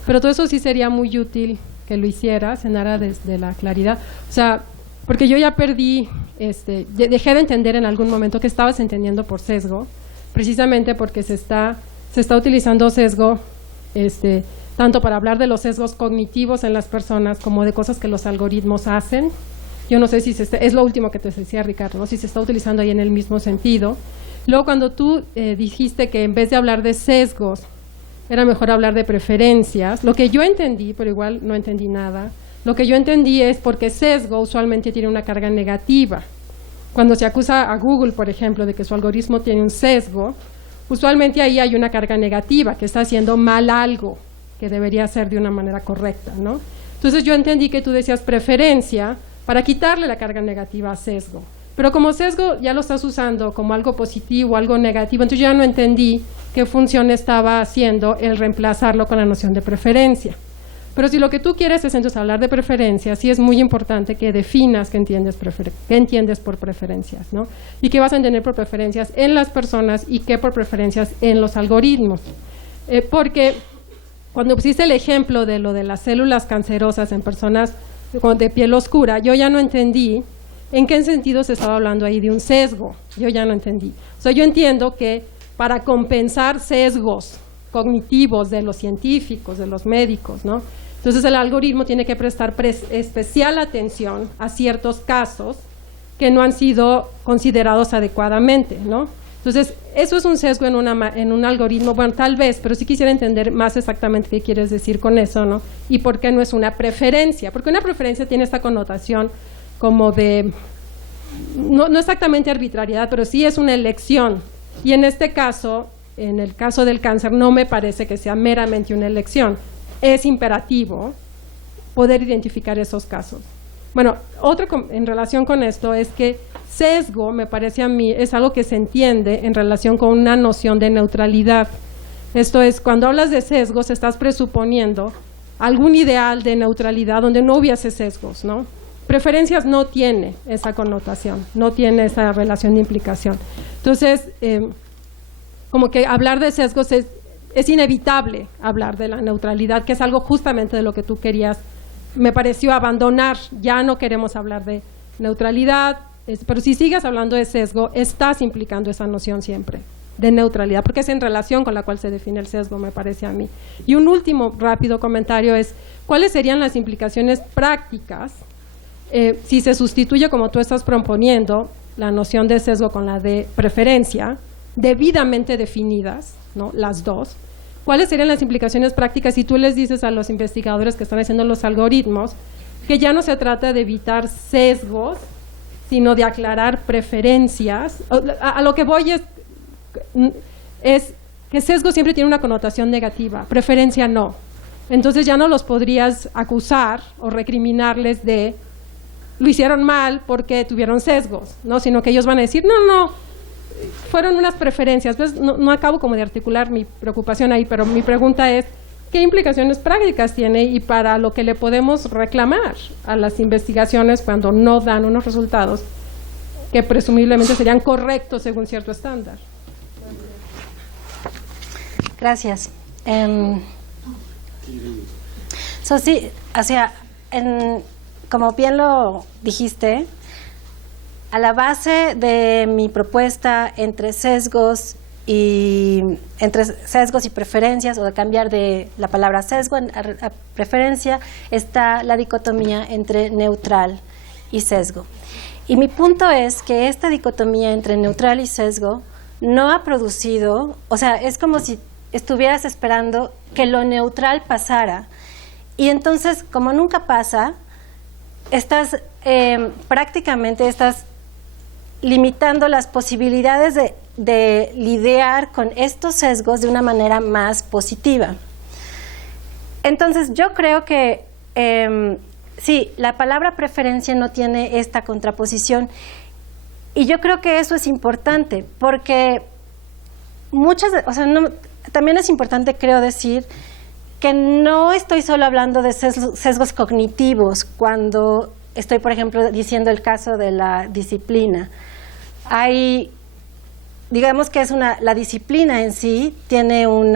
pero todo eso sí sería muy útil que lo hicieras en aras de la claridad. O sea, porque yo ya perdí, dejé de entender en algún momento que estabas entendiendo por sesgo, precisamente porque se está utilizando sesgo tanto para hablar de los sesgos cognitivos en las personas como de cosas que los algoritmos hacen. Yo no sé si es lo último que te decía Ricardo, ¿no? Si se está utilizando ahí en el mismo sentido. Luego, cuando tú dijiste que en vez de hablar de sesgos, era mejor hablar de preferencias, lo que yo entendí, pero igual no entendí nada, lo que yo entendí es porque sesgo usualmente tiene una carga negativa. Cuando se acusa a Google, por ejemplo, de que su algoritmo tiene un sesgo, usualmente ahí hay una carga negativa, que está haciendo mal algo que debería hacer de una manera correcta, ¿no? Entonces yo entendí que tú decías preferencia para quitarle la carga negativa a sesgo. Pero como sesgo ya lo estás usando como algo positivo, algo negativo, entonces yo ya no entendí qué función estaba haciendo el reemplazarlo con la noción de preferencia. Pero si lo que tú quieres es entonces hablar de preferencias, sí es muy importante que definas qué entiendes por preferencias, ¿no? Y qué vas a entender por preferencias en las personas y qué por preferencias en los algoritmos. Porque cuando pusiste el ejemplo de lo de las células cancerosas en personas de piel oscura, yo ya no entendí en qué sentido se estaba hablando ahí de un sesgo. Yo ya no entendí. O sea, yo entiendo que para compensar sesgos cognitivos de los científicos, de los médicos, ¿no? Entonces el algoritmo tiene que prestar especial atención a ciertos casos que no han sido considerados adecuadamente, ¿no? Entonces, eso es un sesgo en un algoritmo, bueno, tal vez, pero sí quisiera entender más exactamente qué quieres decir con eso, ¿no? Y por qué no es una preferencia, porque una preferencia tiene esta connotación como de, no exactamente arbitrariedad, pero sí es una elección. Y en este caso, en el caso del cáncer, no me parece que sea meramente una elección. Es imperativo poder identificar esos casos. Bueno, otro en relación con esto es que sesgo, me parece a mí, es algo que se entiende en relación con una noción de neutralidad. Esto es, cuando hablas de sesgos, estás presuponiendo algún ideal de neutralidad donde no hubiese sesgos, ¿no? Preferencias no tiene esa connotación, no tiene esa relación de implicación. Entonces, como que hablar de sesgos es inevitable hablar de la neutralidad, que es algo justamente de lo que tú querías, me pareció, abandonar. Ya no queremos hablar de neutralidad, pero si sigues hablando de sesgo, estás implicando esa noción siempre de neutralidad, porque es en relación con la cual se define el sesgo, me parece a mí. Y un último rápido comentario es, ¿cuáles serían las implicaciones prácticas si se sustituye, como tú estás proponiendo, la noción de sesgo con la de preferencia, debidamente definidas, ¿no? Las dos? ¿Cuáles serían las implicaciones prácticas si tú les dices a los investigadores que están haciendo los algoritmos, que ya no se trata de evitar sesgos, sino de aclarar preferencias. A lo que voy es que sesgo siempre tiene una connotación negativa, preferencia no. Entonces ya no los podrías acusar o recriminarles de lo hicieron mal porque tuvieron sesgos, ¿no? Sino que ellos van a decir, no, fueron unas preferencias. Pues no acabo como de articular mi preocupación ahí, pero mi pregunta es, ¿qué implicaciones prácticas tiene y para lo que le podemos reclamar a las investigaciones cuando no dan unos resultados que presumiblemente serían correctos según cierto estándar? Gracias. Sí, o sea, como bien lo dijiste, a la base de mi propuesta entre sesgos y preferencias, o de cambiar de la palabra sesgo a preferencia, está la dicotomía entre neutral y sesgo. Y mi punto es que esta dicotomía entre neutral y sesgo no ha producido, o sea, es como si estuvieras esperando que lo neutral pasara, y entonces, como nunca pasa, prácticamente estás limitando las posibilidades de lidiar con estos sesgos de una manera más positiva. Entonces, yo creo que sí, la palabra preferencia no tiene esta contraposición, y yo creo que eso es importante, porque también es importante, creo, decir que no estoy solo hablando de sesgos cognitivos cuando estoy, por ejemplo, diciendo el caso de la disciplina. Digamos que la disciplina en sí tiene un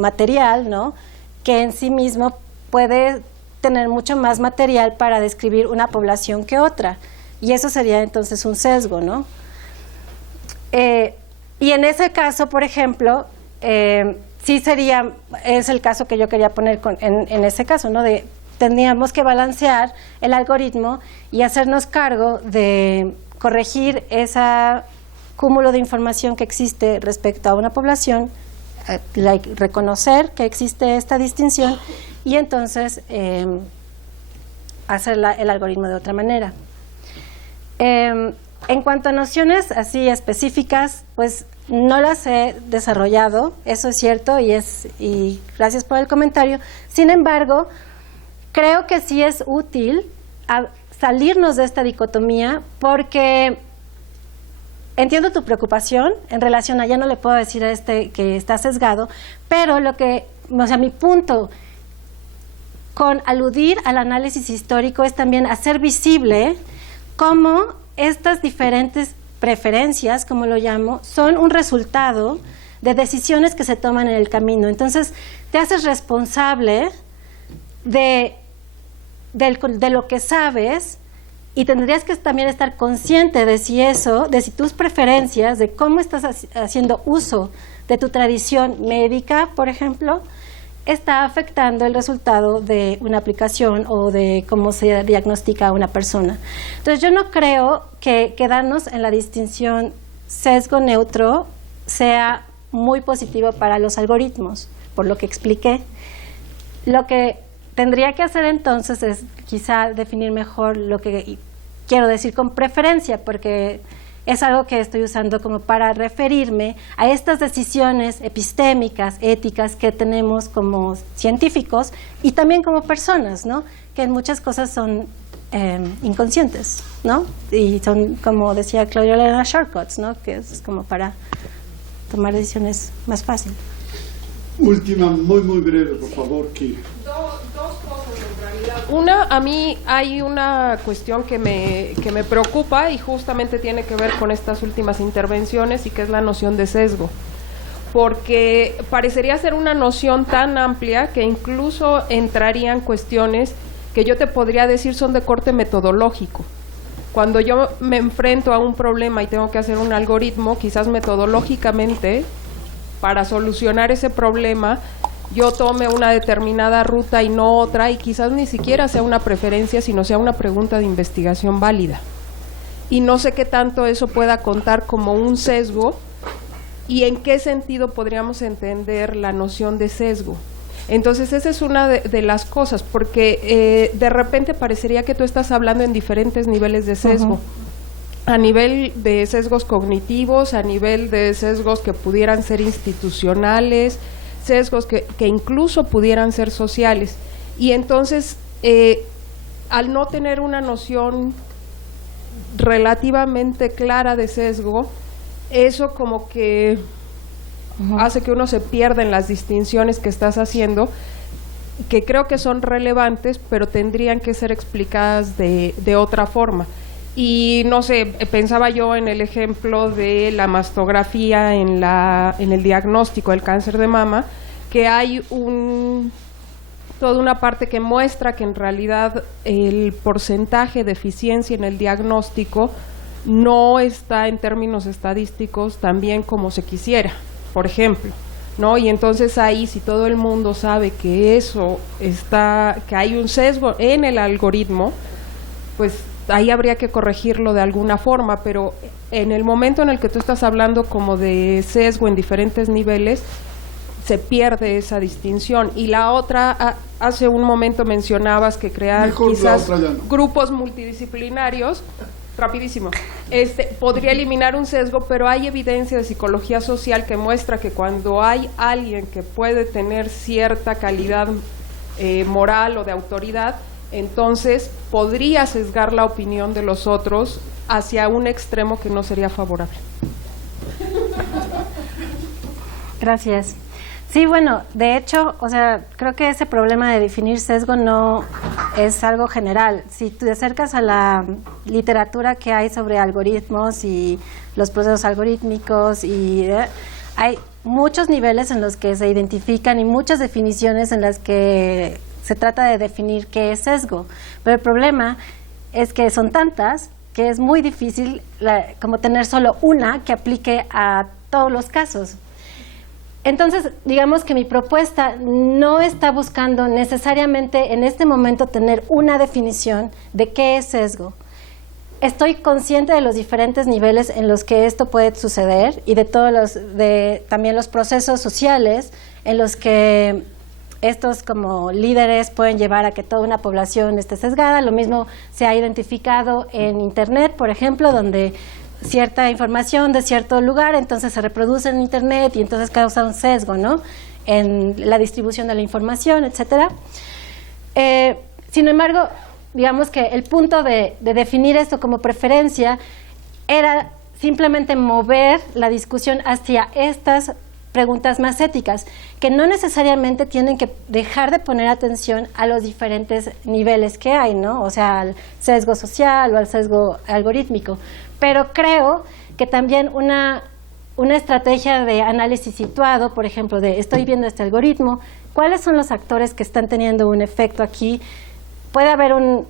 material, ¿no?, que en sí mismo puede tener mucho más material para describir una población que otra, y eso sería entonces un sesgo, ¿no? Y en ese caso, por ejemplo, sí es el caso que yo quería poner en ese caso, ¿no? Tendríamos que balancear el algoritmo y hacernos cargo de corregir ese cúmulo de información que existe respecto a una población, reconocer que existe esta distinción y entonces hacer el algoritmo de otra manera. En cuanto a nociones así específicas, pues no las he desarrollado, eso es cierto, y gracias por el comentario. Sin embargo, creo que sí es útil salirnos de esta dicotomía, porque entiendo tu preocupación en relación a, ya no le puedo decir a que está sesgado, pero mi punto con aludir al análisis histórico es también hacer visible cómo estas diferentes preferencias, como lo llamo, son un resultado de decisiones que se toman en el camino. Entonces, te haces responsable de lo que sabes, y tendrías que también estar consciente de si tus preferencias, de cómo estás haciendo uso de tu tradición médica, por ejemplo, está afectando el resultado de una aplicación o de cómo se diagnostica a una persona. Entonces, yo no creo que quedarnos en la distinción sesgo neutro sea muy positivo para los algoritmos, por lo que expliqué. Lo que tendría que hacer entonces es quizá definir mejor lo que quiero decir con preferencia, porque es algo que estoy usando como para referirme a estas decisiones epistémicas, éticas que tenemos como científicos y también como personas, ¿no?, que en muchas cosas son inconscientes, ¿no?, y son, como decía Claudia Elena, shortcuts, ¿no?, que es como para tomar decisiones más fáciles. Última, muy breve, por favor, Kira. Dos cosas en realidad. Una, a mí hay una cuestión que me preocupa y justamente tiene que ver con estas últimas intervenciones, y que es la noción de sesgo. Porque parecería ser una noción tan amplia que incluso entrarían cuestiones que yo te podría decir son de corte metodológico. Cuando yo me enfrento a un problema y tengo que hacer un algoritmo, quizás metodológicamente, para solucionar ese problema, yo tome una determinada ruta y no otra, y quizás ni siquiera sea una preferencia, sino sea una pregunta de investigación válida. Y no sé qué tanto eso pueda contar como un sesgo, y en qué sentido podríamos entender la noción de sesgo. Entonces esa es una de las cosas, porque de repente parecería que tú estás hablando en diferentes niveles de sesgo. A nivel de sesgos cognitivos, a nivel de sesgos que pudieran ser institucionales, sesgos que incluso pudieran ser sociales. Y entonces, al no tener una noción relativamente clara de sesgo, eso como que hace que uno se pierda en las distinciones que estás haciendo, que creo que son relevantes, pero tendrían que ser explicadas de otra forma. Y no sé, pensaba yo en el ejemplo de la mastografía en el diagnóstico del cáncer de mama, que hay toda una parte que muestra que en realidad el porcentaje de eficiencia en el diagnóstico no está en términos estadísticos tan bien como se quisiera, por ejemplo, ¿no? Y entonces ahí, si todo el mundo sabe que que hay un sesgo en el algoritmo, pues ahí habría que corregirlo de alguna forma, pero en el momento en el que tú estás hablando como de sesgo en diferentes niveles, se pierde esa distinción. Y la otra, hace un momento mencionabas que crear quizás grupos multidisciplinarios, rapidísimo, podría eliminar un sesgo, pero hay evidencia de psicología social que muestra que cuando hay alguien que puede tener cierta calidad moral o de autoridad, entonces podría sesgar la opinión de los otros hacia un extremo que no sería favorable. Gracias. Sí, bueno, de hecho, o sea, creo que ese problema de definir sesgo no es algo general. Si te acercas a la literatura que hay sobre algoritmos y los procesos algorítmicos, hay muchos niveles en los que se identifican y muchas definiciones en las que se trata de definir qué es sesgo, pero el problema es que son tantas que es muy difícil como tener solo una que aplique a todos los casos. Entonces, digamos que mi propuesta no está buscando necesariamente en este momento tener una definición de qué es sesgo. Estoy consciente de los diferentes niveles en los que esto puede suceder y de también los procesos sociales en los que estos como líderes pueden llevar a que toda una población esté sesgada. Lo mismo se ha identificado en Internet, por ejemplo, donde cierta información de cierto lugar entonces se reproduce en Internet y entonces causa un sesgo, ¿no?, en la distribución de la información, etcétera. Sin embargo, digamos que el punto de definir esto como preferencia era simplemente mover la discusión hacia estas preguntas más éticas, que no necesariamente tienen que dejar de poner atención a los diferentes niveles que hay, ¿no? O sea, al sesgo social o al sesgo algorítmico. Pero creo que también una estrategia de análisis situado, por ejemplo, de estoy viendo este algoritmo, ¿cuáles son los actores que están teniendo un efecto aquí? Puede haber un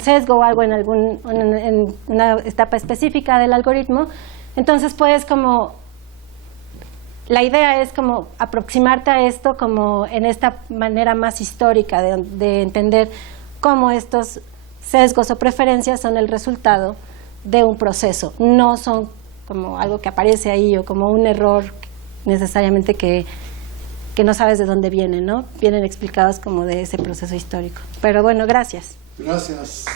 sesgo o algo en una etapa específica del algoritmo. Entonces la idea es como aproximarte a esto como en esta manera más histórica de entender cómo estos sesgos o preferencias son el resultado de un proceso, no son como algo que aparece ahí o como un error necesariamente que no sabes de dónde vienen, ¿no? Vienen explicados como de ese proceso histórico. Pero bueno, gracias. Gracias.